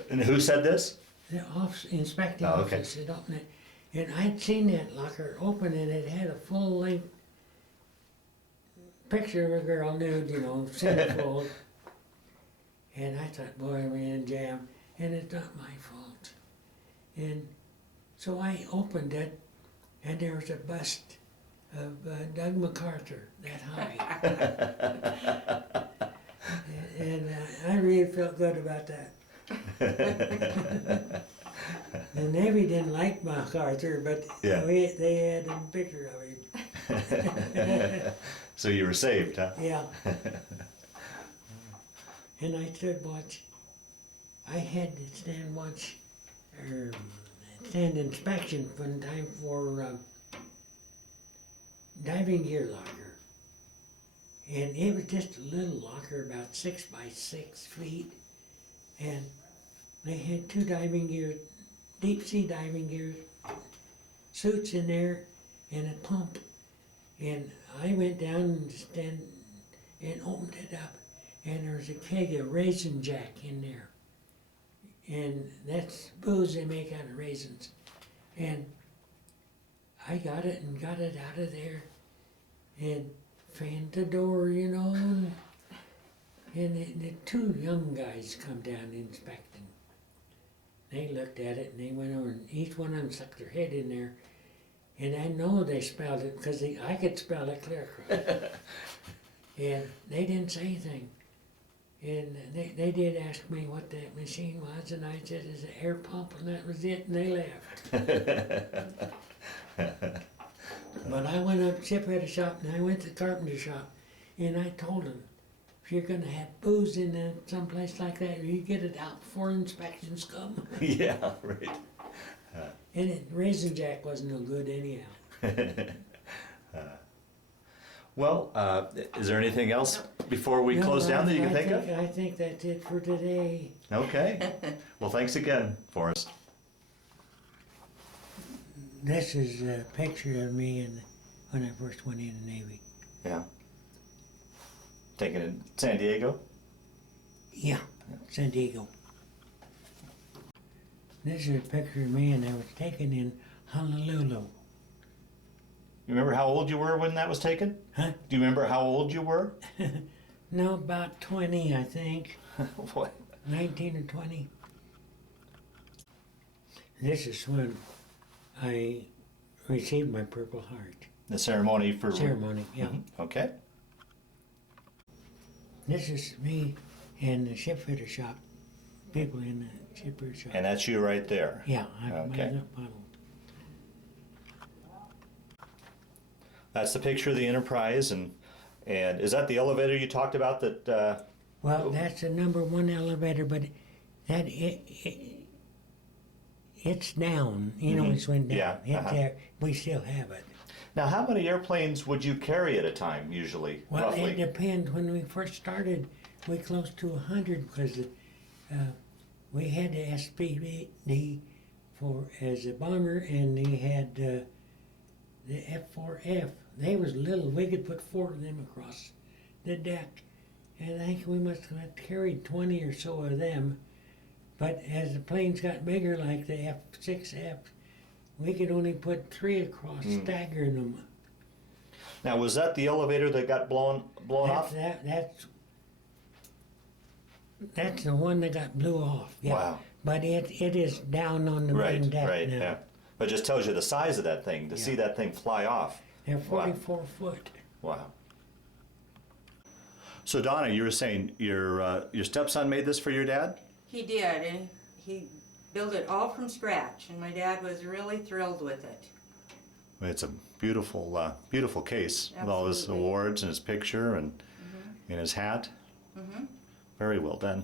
And who said this? The inspecting Oh, okay. officer said, "Open it." And I'd seen that locker open, and it had a full-length picture of a girl nude, you know, centerfold. And I thought, boy, we're in a jam, and it's not my fault. And so I opened it, and there was a bust of Doug MacArthur, that high. and I really felt good about that. The Navy didn't like MacArthur, but Yeah. they had a picture of him. So you were saved, huh? Yeah. And I stood watch. I had to stand watch, or stand inspection one time for diving gear locker. And it was just a little locker, about 6 by 6 feet. And they had two diving gear, deep sea diving gear suits in there and a pump. And I went down and opened it up, and there was a keg of Raisin Jack in there. And that's booze they make out of raisins. And I got it and got it out of there and fanned the door, you know, and the two young guys come down inspecting. They looked at it and they went over, and each one of them stuck their head in there. And I know they spelled it because I could spell it clear across. And they didn't say anything. And they did ask me what that machine was, and I said it's an air pump, and that was it, and they left. But I went up to the shipbuilder shop, and I went to the carpenter shop, and I told them, if you're gonna have booze in someplace like that, you get it out before inspections come. Yeah, right. And Raisin Jack wasn't no good anyhow. Well, is there anything else before we close down that you can think of? I think that's it for today. Okay. Well, thanks again, Forrest. This is a picture of me when I first went in the Navy. Yeah. Taken in San Diego? Yeah, San Diego. This is a picture of me, and I was taken in Honolulu. You remember how old you were when that was taken? Huh? Do you remember how old you were? No, about 20, I think. What? 19 or 20. This is when I received my Purple Heart. The ceremony for... Ceremony, yeah. Mm-hmm. Okay. This is me in the shipfitter shop. People in the shipfitter shop. And that's you right there? Yeah, I Okay. made that model. That's the picture of the Enterprise, and is that the elevator you talked about that... Well, that's the #1 elevator, but that it's down. You know, it's went down. Yeah, It's there. We still have it. Now, how many airplanes would you carry at a time, usually, Well, roughly? it depends. When we first started, we close to 100 because we had the SPD as a bomber, and we had the F4F they was little. We could put 4 of them across the deck. And I think we must have carried 20 or so of them. But as the planes got bigger, like the F-6F, we could only put 3 across, staggering them. Now, was that the elevator that got blown off? That's the one that got blew off. Yeah. Wow. But it is down on the main deck right, now. yeah. But it just tells you the size of that thing, to see that thing fly off. They're 44 foot. Wow. So Donna, you were saying your stepson made this for your dad? He did, and he built it all from scratch, and my dad was really thrilled with it. It's a beautiful, beautiful case with all his Absolutely. awards and his picture and his hat. Very well done.